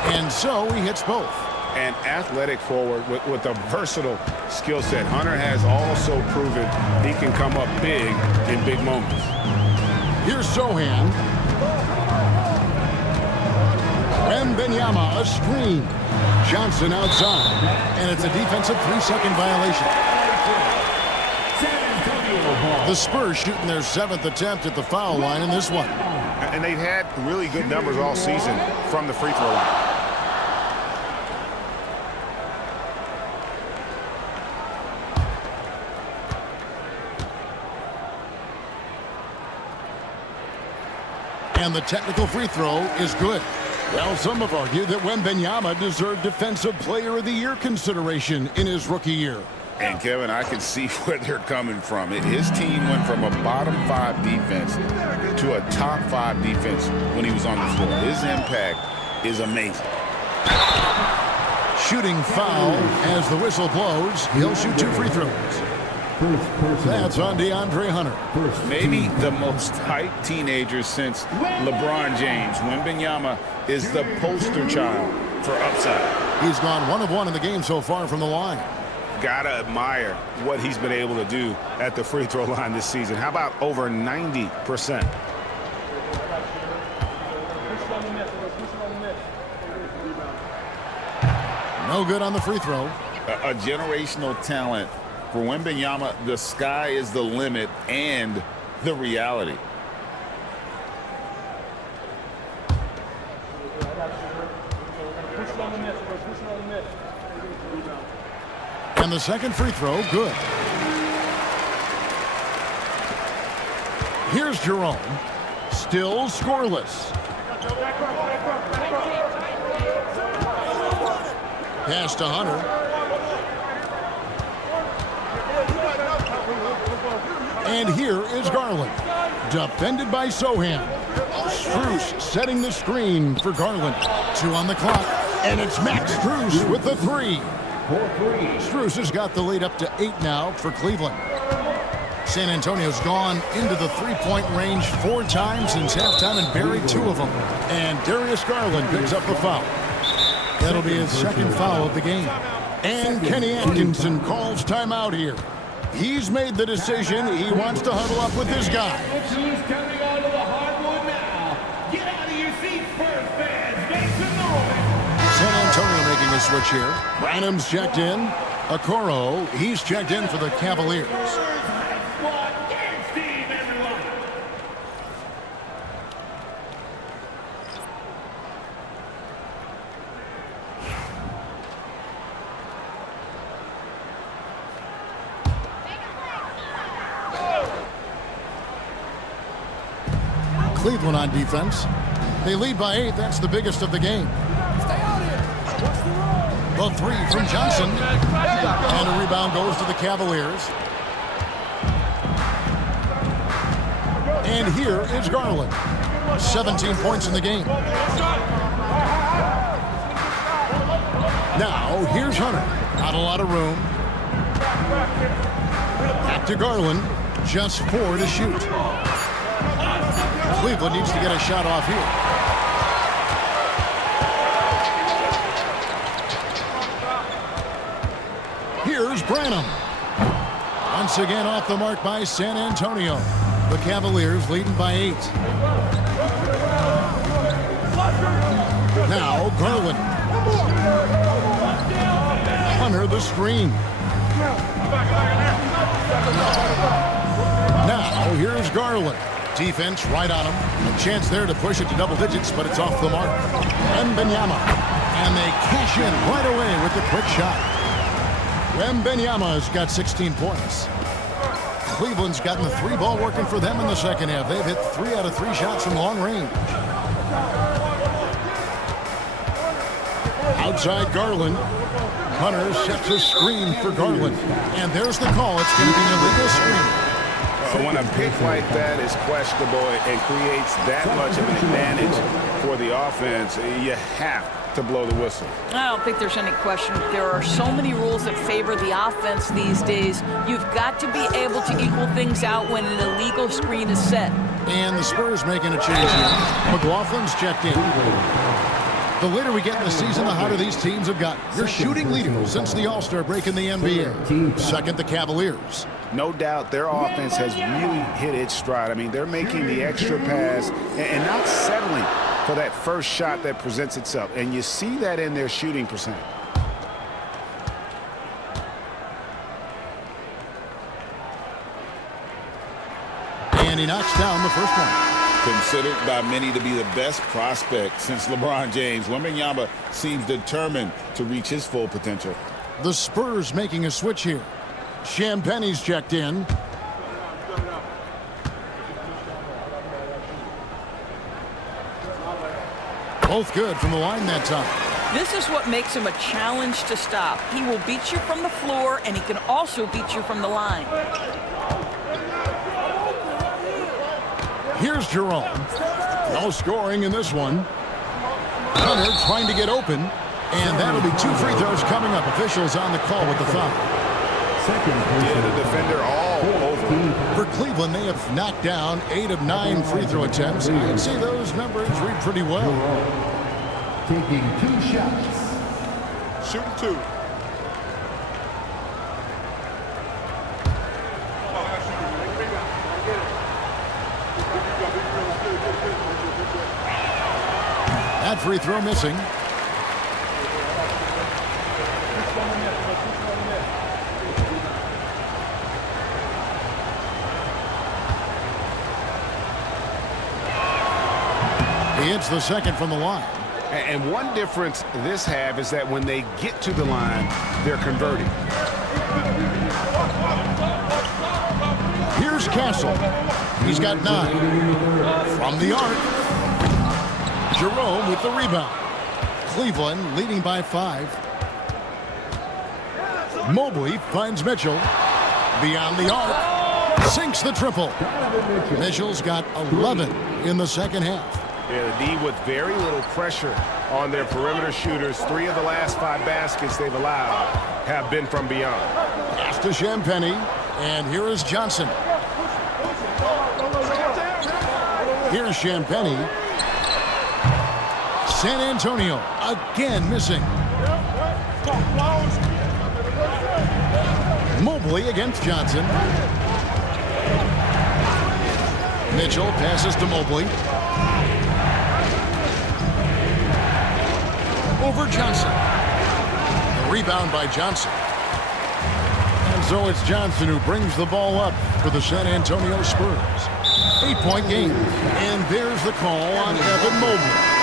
And so he hits both. An athletic forward with a versatile skill set. Hunter has also proven he can come up big in big moments. Here's Sohan. Wembanyama, a screen. Johnson outside. And it's a defensive 3-second violation. The Spurs shooting their 7th attempt at the foul line in this one. And they've had really good numbers all season from the free throw line. And the technical free throw is good. Well, some have argued that Wembanyama deserved Defensive Player of the Year consideration in his rookie year. And, Kevin, I can see where they're coming from. His team went from a bottom 5 defense to a top 5 defense when he was on the floor. His impact is amazing. Shooting foul as the whistle blows. He'll shoot 2 free throws. That's on DeAndre Hunter. Maybe the most hyped teenager since LeBron James. Wembanyama is the poster child for upside. He's gone 1 of 1 in the game so far from the line. Gotta admire what he's been able to do at the free throw line this season. How about over 90%? No good on the free throw. A generational talent. For Wembanyama, the sky is the limit and the reality. And the second free throw, good. Here's Jerome. Still scoreless. Pass to Hunter. And here is Garland. Defended by Sohan. Strus setting the screen for Garland. 2 on the clock. And it's Max Strus with the 3. Strus has got the lead up to 8 now for Cleveland. San Antonio's gone into the 3-point range 4 times since halftime and buried 2 of them. And Darius Garland picks up the foul. That'll be his 2nd foul of the game. And Kenny Atkinson calls timeout here. He's made the decision. He wants to huddle up with his guys. Who's coming onto the hardwood now? Get out of your seats, Spurs fans. Make some noise. San Antonio making a switch here. Branham's checked in. Okoro, he's checked in for the Cavaliers. Cleveland on defense. They lead by 8. That's the biggest of the game. The 3 from Johnson. And a rebound goes to the Cavaliers. And here is Garland. 17 points in the game. Now, here's Hunter. Not a lot of room. Back to Garland. Just 4 to shoot. Cleveland needs to get a shot off here. Here's Branham. Once again off the mark by San Antonio. The Cavaliers leading by 8. Now Garland. Hunter the screen. Now here's Garland. Defense right on him. A chance there to push it to double digits, but it's off the mark. Wembanyama. And they cash in right away with the quick shot. Wembanyama's got 16 points. Cleveland's gotten the 3 ball working for them in the second half. They've hit 3 out of 3 shots from long range. Outside Garland. Hunter sets a screen for Garland. And there's the call. It's going to be an illegal screen. When a pick like that is questionable and creates that much of an advantage for the offense, you have to blow the whistle. I don't think there's any question. There are so many rules that favor the offense these days. You've got to be able to equal things out when an illegal screen is set. And the Spurs making a change here. McLaughlin's checked in. The later we get in the season, the hotter these teams have gotten. They're shooting leaders since the All-Star break in the NBA. Second, the Cavaliers. No doubt their offense has really hit its stride. I mean, they're making the extra pass and not settling for that first shot that presents itself. And you see that in their shooting percentage. And he knocks down the first one. Considered by many to be the best prospect since LeBron James, Wembanyama seems determined to reach his full potential. The Spurs making a switch here. Champagne's checked in. Both good from the line that time. This is what makes him a challenge to stop. He will beat you from the floor, and he can also beat you from the line. Here's Jerome. No scoring in this one. Hunter trying to get open. And that'll be 2 free throws coming up. Officials on the call with the foul. Yeah, the defender all over. For Cleveland, they have knocked down 8 of 9 free throw attempts. I'd say those numbers read pretty well. Taking 2 shots. Shooting 2. That free throw missing. He hits the second from the line. And one difference this half is that when they get to the line, they're converting. Here's Castle. He's got 9. From the arc. Jerome with the rebound. Cleveland leading by 5. Mobley finds Mitchell. Beyond the arc. Sinks the triple. Mitchell's got 11 in the second half. Yeah, the D with very little pressure on their perimeter shooters. 3 of the last 5 baskets they've allowed have been from beyond. Pass to Champagnie. And here is Johnson. Here's Champagnie. San Antonio again missing. Mobley against Johnson. Mitchell passes to Mobley. Over Johnson. The rebound by Johnson. And so it's Johnson who brings the ball up for the San Antonio Spurs. 8-point game. And there's the call on Evan Mobley.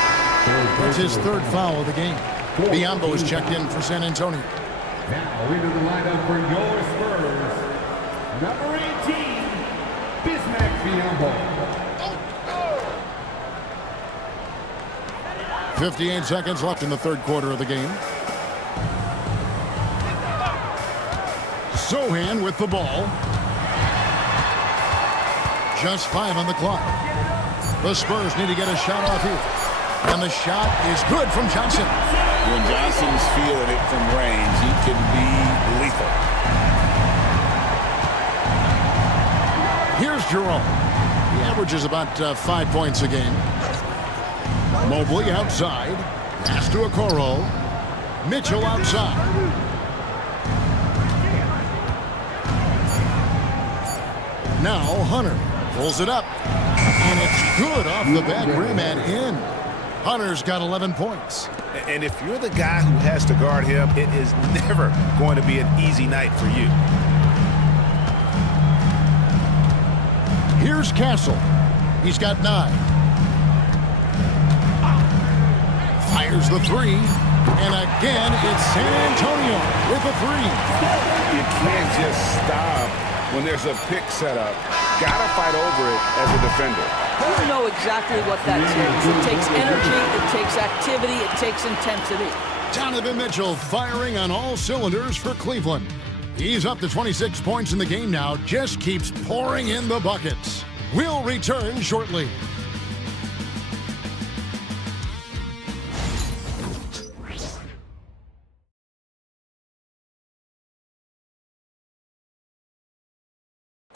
That's his 3rd foul of the game. Biyombo is checked in for San Antonio. Now into the lineup for your Spurs. Number 18, Bismack Biyombo. 58 seconds left in the 3rd quarter of the game. Sohan with the ball. Just 5 on the clock. The Spurs need to get a shot off here. And the shot is good from Johnson. When Johnson's feeling it from range, he can be lethal. Here's Jerome. He averages about 5 points a game. Mobley outside. Pass to Okoro. Mitchell outside. Now Hunter pulls it up. And it's good off the back rim and in. Hunter's got 11 points. And if you're the guy who has to guard him, it is never going to be an easy night for you. Here's Castle. He's got 9. Fires the 3. And again, it's San Antonio with a 3. You can't just stop when there's a pick set up. Gotta fight over it as a defender. You know exactly what that takes. It takes energy, it takes activity, it takes intensity. Donovan Mitchell firing on all cylinders for Cleveland. He's up to 26 points in the game now. Just keeps pouring in the buckets. We'll return shortly.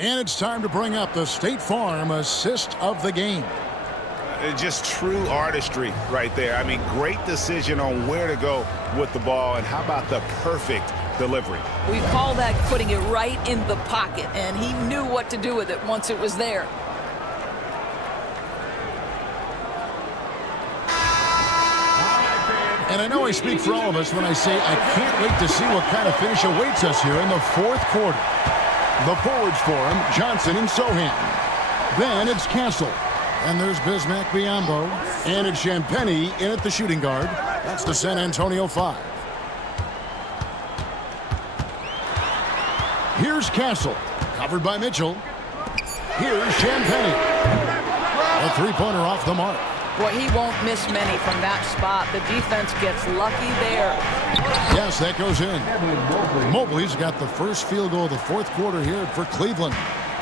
And it's time to bring up the State Farm assist of the game. Just true artistry right there. I mean, great decision on where to go with the ball, and how about the perfect delivery? We call that putting it right in the pocket, and he knew what to do with it once it was there. And I know I speak for all of us when I say I can't wait to see what kind of finish awaits us here in the fourth quarter. The forwards for him, Johnson and Sohan. Then it's Castle. And there's Bismack Biyombo. And it's Champagnie in at the shooting guard. That's the San Antonio 5. Here's Castle. Covered by Mitchell. Here's Champagnie. A three-pointer off the mark. Boy, he won't miss many from that spot. The defense gets lucky there. Yes, that goes in. Mobley's got the first field goal of the fourth quarter here for Cleveland.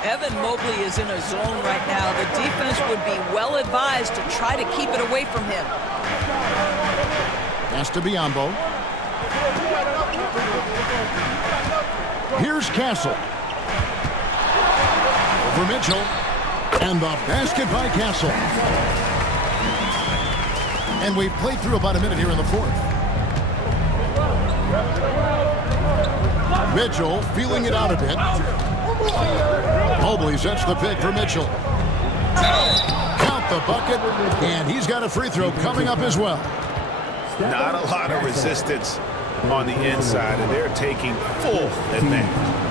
Evan Mobley is in a zone right now. The defense would be well advised to try to keep it away from him. Pass to Biyombo. Here's Castle. Over Mitchell. And the basket by Castle. And we've played through about a minute here in the fourth. Mitchell feeling it out a bit. Mobley sets the pick for Mitchell. Count the bucket, and he's got a free throw coming up as well. Not a lot of resistance on the inside, and they're taking full advantage.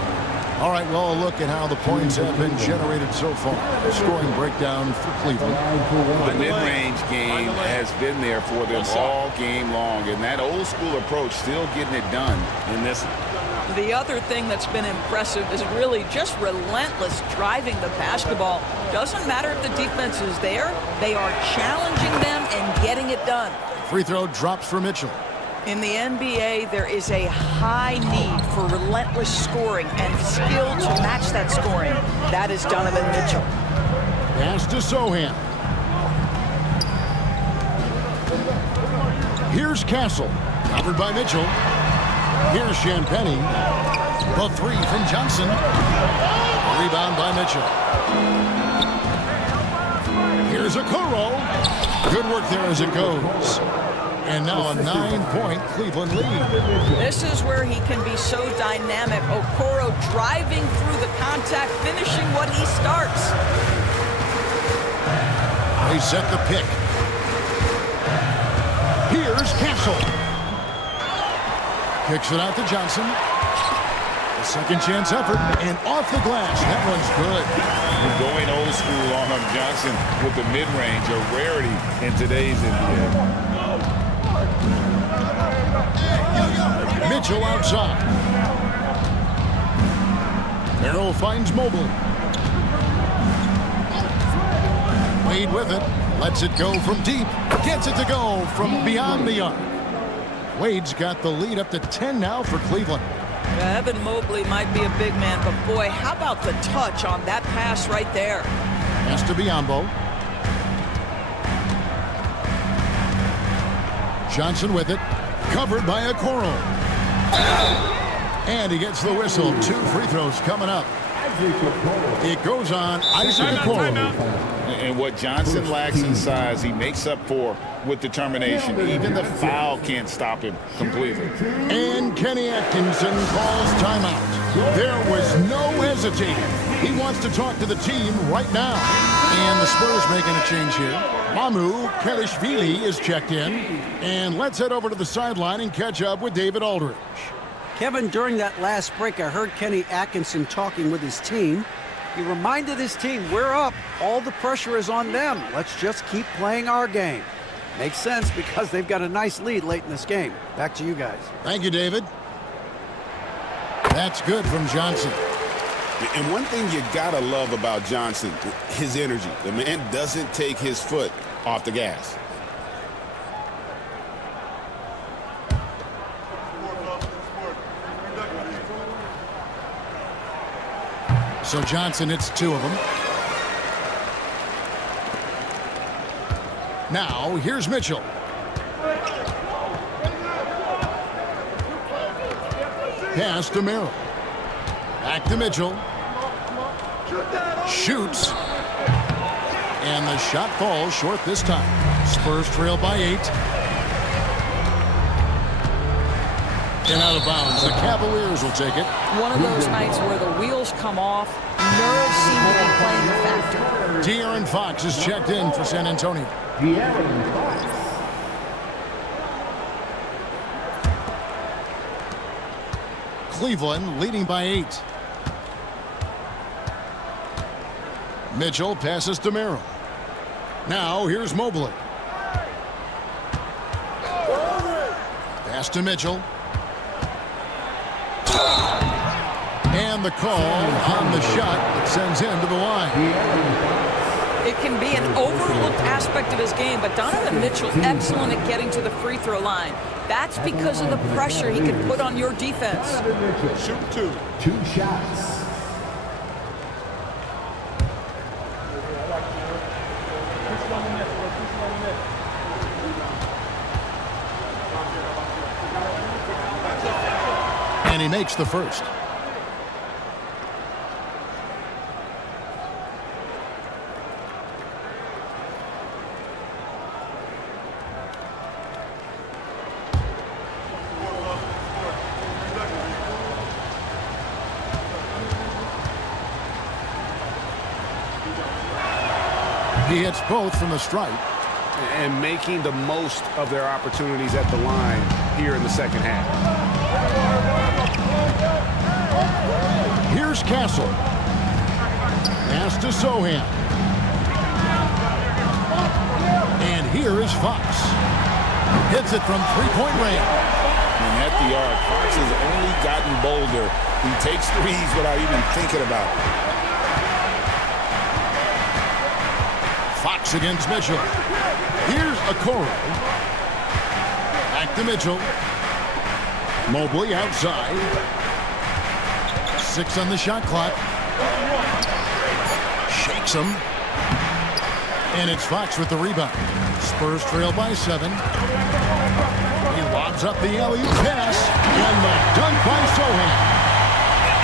All right, well, a look at how the points have been generated so far. A scoring breakdown for Cleveland. The mid-range game has been there for them all game long, and that old-school approach still getting it done in this one. The other thing that's been impressive is really just relentless driving the basketball. Doesn't matter if the defense is there, they are challenging them and getting it done. Free throw drops for Mitchell. In the NBA, there is a high need for relentless scoring and skill to match that scoring. That is Donovan Mitchell. Pass to Sohan. Here's Castle. Covered by Mitchell. Here's Champagnie. The three from Johnson. Rebound by Mitchell. Here's Okoro. Good work there as it goes. And now a 9-point Cleveland lead. This is where he can be so dynamic. Okoro driving through the contact, finishing what he starts. They set the pick. Here's Castle. Kicks it out to Johnson. A second chance effort, and off the glass. That one's good. Going old school on him, Johnson, with the mid-range, a rarity in today's NBA. Mitchell outside. Merrill finds Mobley. Wade with it. Lets it go from deep. Gets it to go from beyond the arc. Wade's got the lead up to 10 now for Cleveland. Evan Mobley might be a big man, but boy, how about the touch on that pass right there? Pass to Biyombo. Johnson with it. Covered by Okoro. And he gets the whistle. 2 free throws coming up. It goes on Isaac Okoro. And what Johnson lacks in size, he makes up for with determination. Even the foul can't stop him completely. And Kenny Atkinson calls timeout. There was no hesitating. He wants to talk to the team right now. And the Spurs making a change here. Mamu Kelishvili is checked in. And let's head over to the sideline and catch up with David Aldridge. Kevin, during that last break, I heard Kenny Atkinson talking with his team. He reminded his team, we're up. All the pressure is on them. Let's just keep playing our game. Makes sense because they've got a nice lead late in this game. Back to you guys. Thank you, David. That's good from Johnson. And one thing you gotta love about Johnson, his energy. The man doesn't take his foot off the gas. So Johnson hits 2 of them. Now, here's Mitchell. Pass to Merrill. Back to Mitchell. Shoots. And the shot falls short this time. Spurs trail by 8. And out of bounds. The Cavaliers will take it. One of those nights where the wheels come off, nerves seem to be playing a factor. De'Aaron Fox is checked in for San Antonio. De'Aaron Fox. Cleveland leading by 8. Mitchell passes to Merrill. Now here's Mobley. Pass to Mitchell. And the call on the shot that sends him to the line. It can be an overlooked aspect of his game, but Donovan Mitchell excellent at getting to the free throw line. That's because of the pressure he can put on your defense. Shoot 2. 2 shots. And he makes the first. He hits both from the stripe. And making the most of their opportunities at the line here in the second half. Here's Castle. Pass to Sohan. And here is Fox. Hits it from three-point range. And at the arc, Fox has only gotten bolder. He takes threes without even thinking about it. Fox against Mitchell. Here's Okoro. Back to Mitchell. Mobley outside. 6 on the shot clock. Shakes him. And it's Fox with the rebound. Spurs trail by 7. He lobs up the alley-oop pass. And the dunk by Sohan.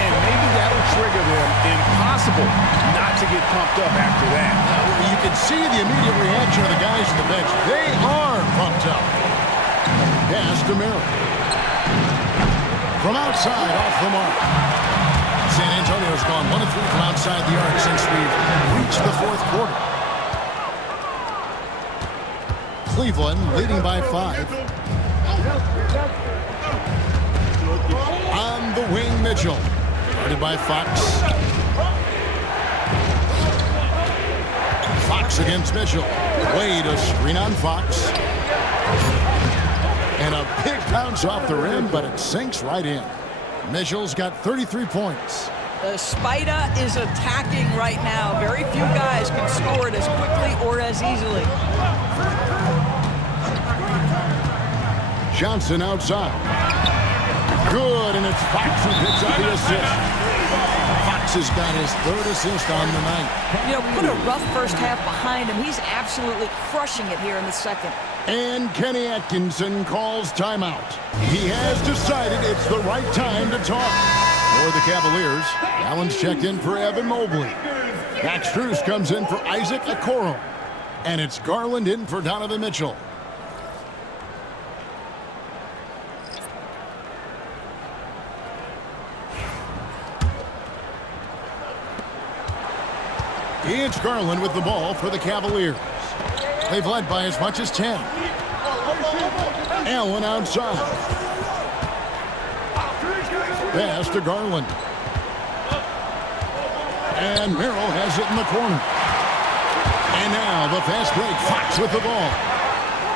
And maybe that'll trigger them. Impossible not to get pumped up after that. You can see the immediate reaction of the guys on the bench. They are pumped up. Pass to Merrill. From outside, off the mark. San Antonio's gone 1 of 3 from outside the arc since we've reached the 4th quarter. Cleveland leading by 5. On the wing, Mitchell. Guarded by Fox. Fox against Mitchell. Way to screen on Fox. And a big bounce off the rim, but it sinks right in. Mitchell's got 33 points. The Spider is attacking right now. Very few guys can score it as quickly or as easily. Johnson outside. Good, and it's Fox who picks up the assist. Fox has got his 3rd assist on the night. You know, put a rough first half behind him. He's absolutely crushing it here in the second. And Kenny Atkinson calls timeout. He has decided it's the right time to talk. For the Cavaliers, Allen's checked in for Evan Mobley. Max Strus comes in for Isaac Okoro. And it's Garland in for Donovan Mitchell. It's Garland with the ball for the Cavaliers. They've led by as much as 10. Allen outside. Pass to Garland. And Merrill has it in the corner. And now the fast break. Fox with the ball.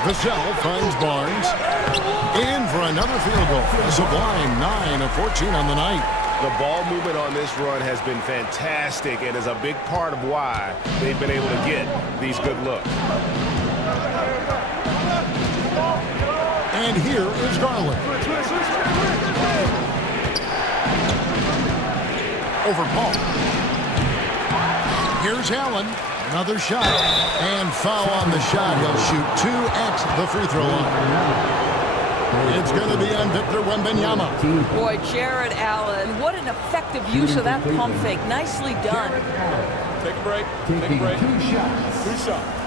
Vassell finds Barnes. In for another field goal. A sublime 9 of 14 on the night. The ball movement on this run has been fantastic and is a big part of why they've been able to get these good looks. And here is Garland. Over Paul. Here's Allen. Another shot. And foul on the shot. He'll shoot 2 at the free throw line. It's going to be on Victor Wembanyama. Boy, Jared Allen, what an effective use of that pump fake. Nicely done. Take a break. Take a break. 2 shots. 2 shots.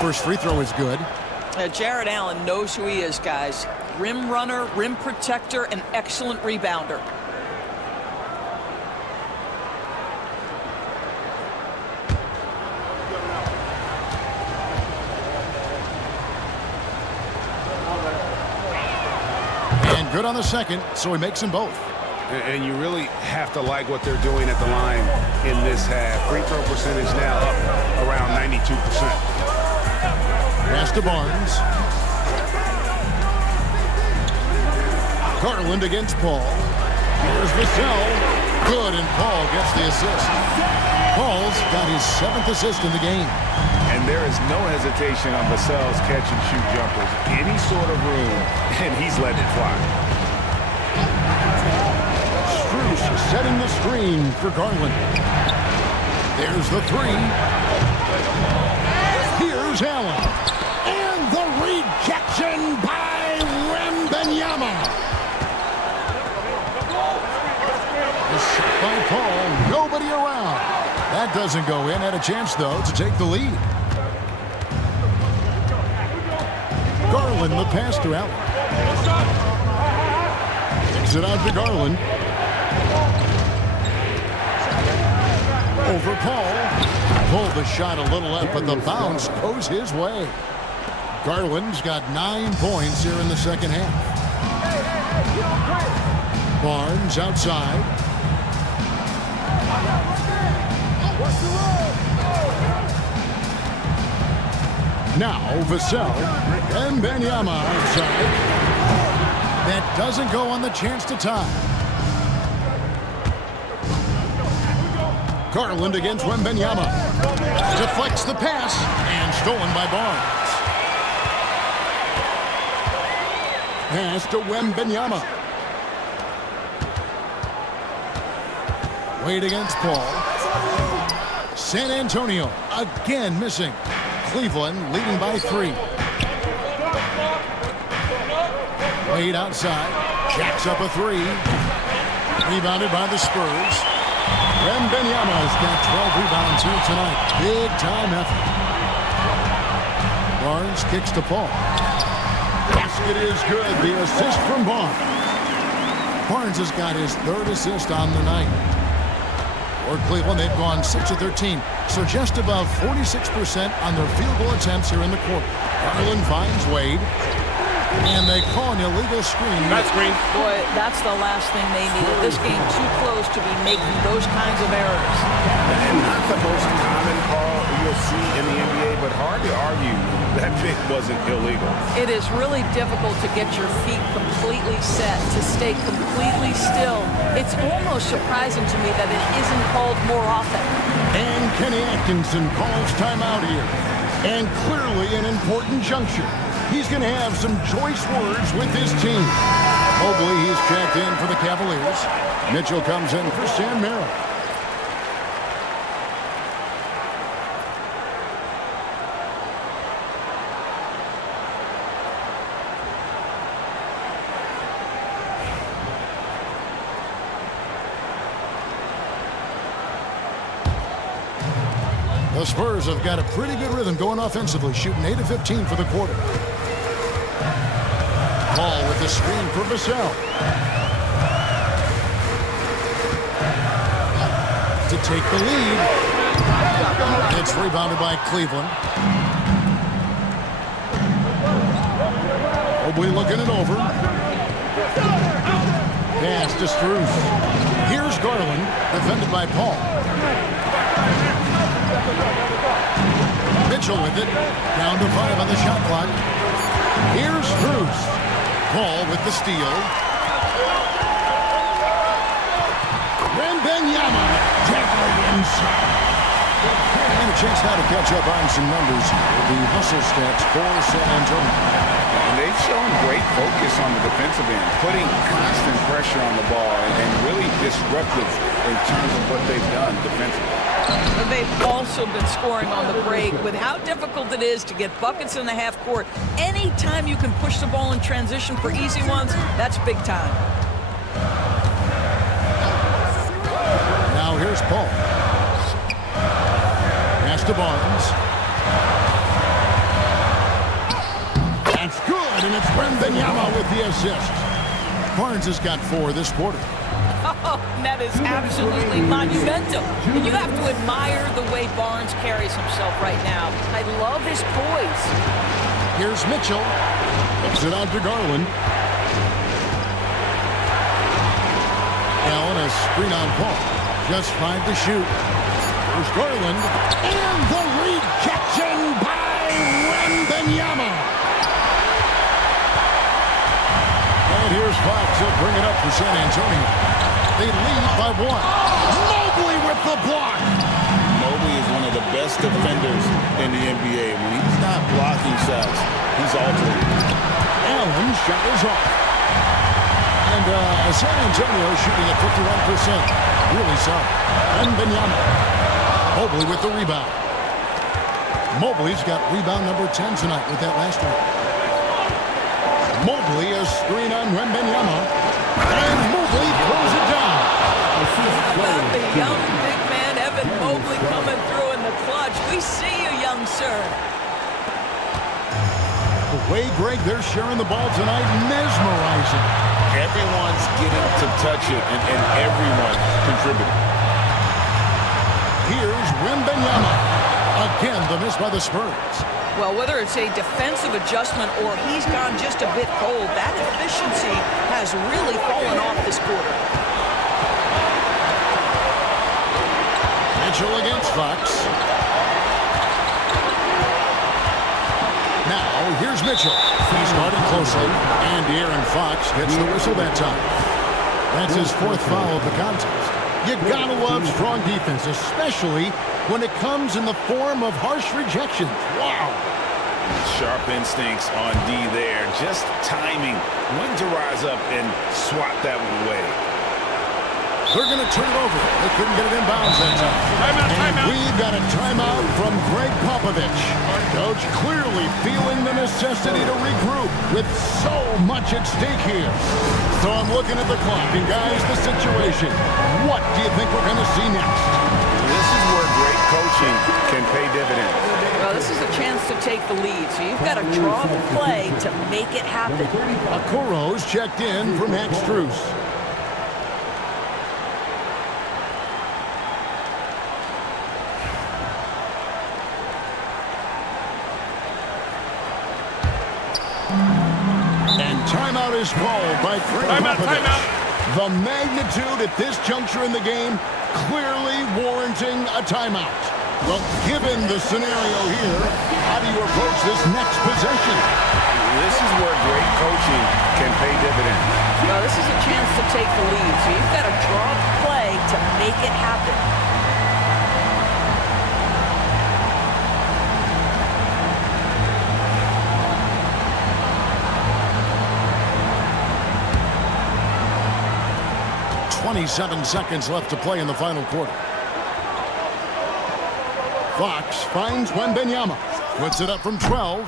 First free throw is good. Jared Allen knows who he is, guys. Rim runner, rim protector, an excellent rebounder. And good on the second, so he makes them both. And you really have to like what they're doing at the line in this half. Free throw percentage now up around 92%. Pass to Barnes. Garland against Paul. Here's Vassell. Good, and Paul gets the assist. Paul's got his 7th assist in the game. And there is no hesitation on Vassell's catch-and-shoot jumpers. Any sort of room, and he's letting it fly. Strus setting the screen for Garland. There's the 3. Here's Allen. And the rejection by Wembanyama. The shot by Paul. Nobody around. That doesn't go in. Had a chance, though, to take the lead. Garland, the pass to Allen. Kicks it out to Garland. Over Paul. Pulled the shot a little up, but the bounce goes his way. Garland's got 9 points here in the second half. Barnes outside. Now Vassell and Wembanyama outside. That doesn't go on the chance to tie. Garland against Wembanyama. Deflects the pass and stolen by Barnes. Pass to Wembanyama. Wade against Paul. San Antonio again missing. Cleveland leading by 3. Wade outside. Jacks up a 3. Rebounded by the Spurs. Wembanyama's got 12 rebounds here tonight. Big time effort. Barnes kicks to Paul. Basket is good. The assist from Barnes. Barnes has got his 3rd assist on the night. For Cleveland, they've gone 6 of 13, so just above 46% on their field goal attempts here in the quarter. Garland finds Wade, and they call an illegal screen. That screen. Boy, that's the last thing they needed. This game too close to be making those kinds of errors. And not the most common call you'll see in the NBA, but hard to argue that it wasn't illegal. It is really difficult to get your feet completely set, to stay completely still. It's almost surprising to me that it isn't called more often. And Kenny Atkinson calls timeout here. And clearly an important juncture. He's going to have some choice words with his team. Mobley, he's checked in for the Cavaliers. Mitchell comes in for Sam Merrill. The Spurs have got a pretty good rhythm going offensively, shooting 8 of 15 for the quarter. Paul with the screen for Vassell. To take the lead. It's rebounded by Cleveland. Mobley looking it over. Pass to Strus. Here's Garland, defended by Paul. Mitchell with it. Down to 5 on the shot clock. Here's Strus. Paul with the steal. Wembanyama. Deadly inside. And a Chase now to catch up on some numbers. The hustle stats for San Antonio. And they've shown great focus on the defensive end, putting constant pressure on the ball and really disruptive in terms of what they've done defensively. And they've also been scoring on the break. With how difficult it is to get buckets in the half court, anytime you can push the ball in transition for easy ones, that's big time. Now here's Paul. Pass to Barnes. That's good, and it's Wembanyama with the assist. Barnes has got 4 this quarter. Oh, that is absolutely monumental. And you have to admire the way Barnes carries himself right now. I love his poise. Here's Mitchell. Puts it out to Garland. Allen, a screen on Paul. Just 5 to shoot. Here's Garland. And the rejection by Wembanyama. And here's Fox. He'll bring it up for San Antonio. They lead by 1. Mobley with the block. Mobley is one of the best defenders in the NBA. When he's not blocking shots, he's altering. Allen's shot is off. And San Antonio shooting at 51%. Really solid. Wembanyama. Mobley with the rebound. Mobley's got rebound number 10 tonight with that last one. Mobley, a screen on Wembanyama. And Mobley throws it down. About the young big man, Evan Mobley, coming through in the clutch. We see you, young sir. The way, Greg, they're sharing the ball tonight, mesmerizing. Everyone's getting to touch it, and everyone contributing. Here's Wembanyama. Again, the miss by the Spurs. Well, whether it's a defensive adjustment or he's gone just a bit cold, that efficiency has really fallen off this quarter. Mitchell against Fox. Now, here's Mitchell. He started closely, and Aaron Fox gets the whistle that time. That's his 4th foul of the contest. You gotta love strong defense, especially when it comes in the form of harsh rejections. Wow. Sharp instincts on D there. Just timing when to rise up and swat that one away. They're going to turn it over. They couldn't get it in bounds that time. Timeout. We've got a timeout from Greg Popovich. Coach clearly feeling the necessity to regroup with so much at stake here. So I'm looking at the clock, and guys, the situation. What do you think we're going to see next? This is where great coaching can pay dividends. Well, this is a chance to take the lead, so you've got to draw the play to make it happen. Okoro's checked in for Max Strus. And timeout is called by Greg Popovich. The magnitude at this juncture in the game clearly warranting a timeout. Well, given the scenario here, how do you approach this next possession? This is where great coaching can pay dividends. Well, this is a chance to take the lead, so you've got to draw the play to make it happen. .27 seconds left to play in the final quarter. Fox finds Wembanyama. Puts it up from 12.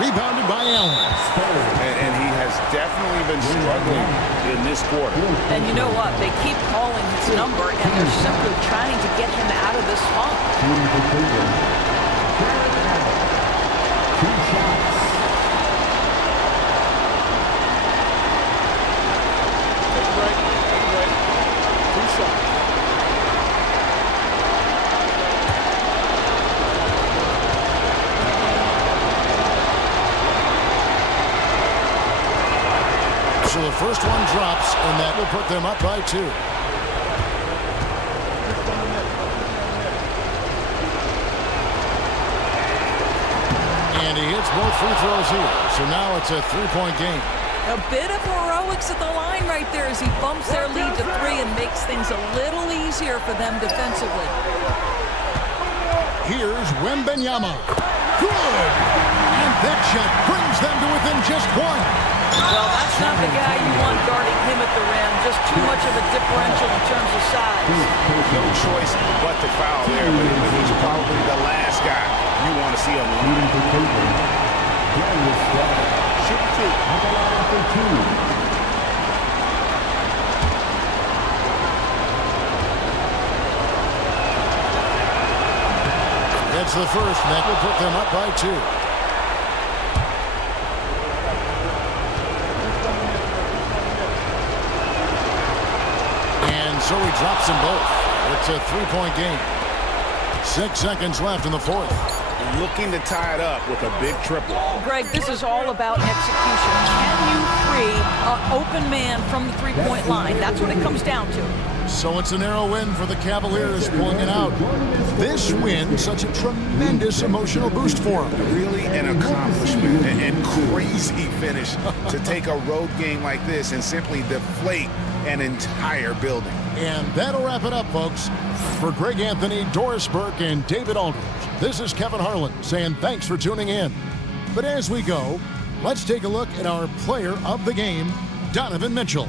Rebounded by Allen. And he has definitely been struggling in this quarter. And you know what? They keep calling his number, and they're simply trying to get him out of this funk. So the first one drops, and that will put them up by 2. And he hits both free throws here. So now it's a 3-point game. A bit of heroics at the line right there as he bumps their lead to 3 and makes things a little easier for them defensively. Here's Wembanyama. Good! And that shot brings them to within just one. Well, that's not the guy you want guarding him at the rim. Just too much of a differential in terms of size. No choice but to foul there, but he's probably the last guy you want to see on the line. Shoot two. It's the first, and that will put them up by 2. And so he drops them both. It's a 3-point game. 6 seconds left in the fourth. Looking to tie it up with a big triple. Greg, this is all about execution. Can you free an open man from the three-point line? That's what it comes down to. So it's a narrow win for the Cavaliers, pulling it out. This win, such a tremendous emotional boost for them. Really an accomplishment and crazy finish to take a road game like this and simply deflate an entire building. And that'll wrap it up, folks. For Greg Anthony, Doris Burke, and David Aldridge, this is Kevin Harlan saying thanks for tuning in. But as we go, let's take a look at our player of the game, Donovan Mitchell.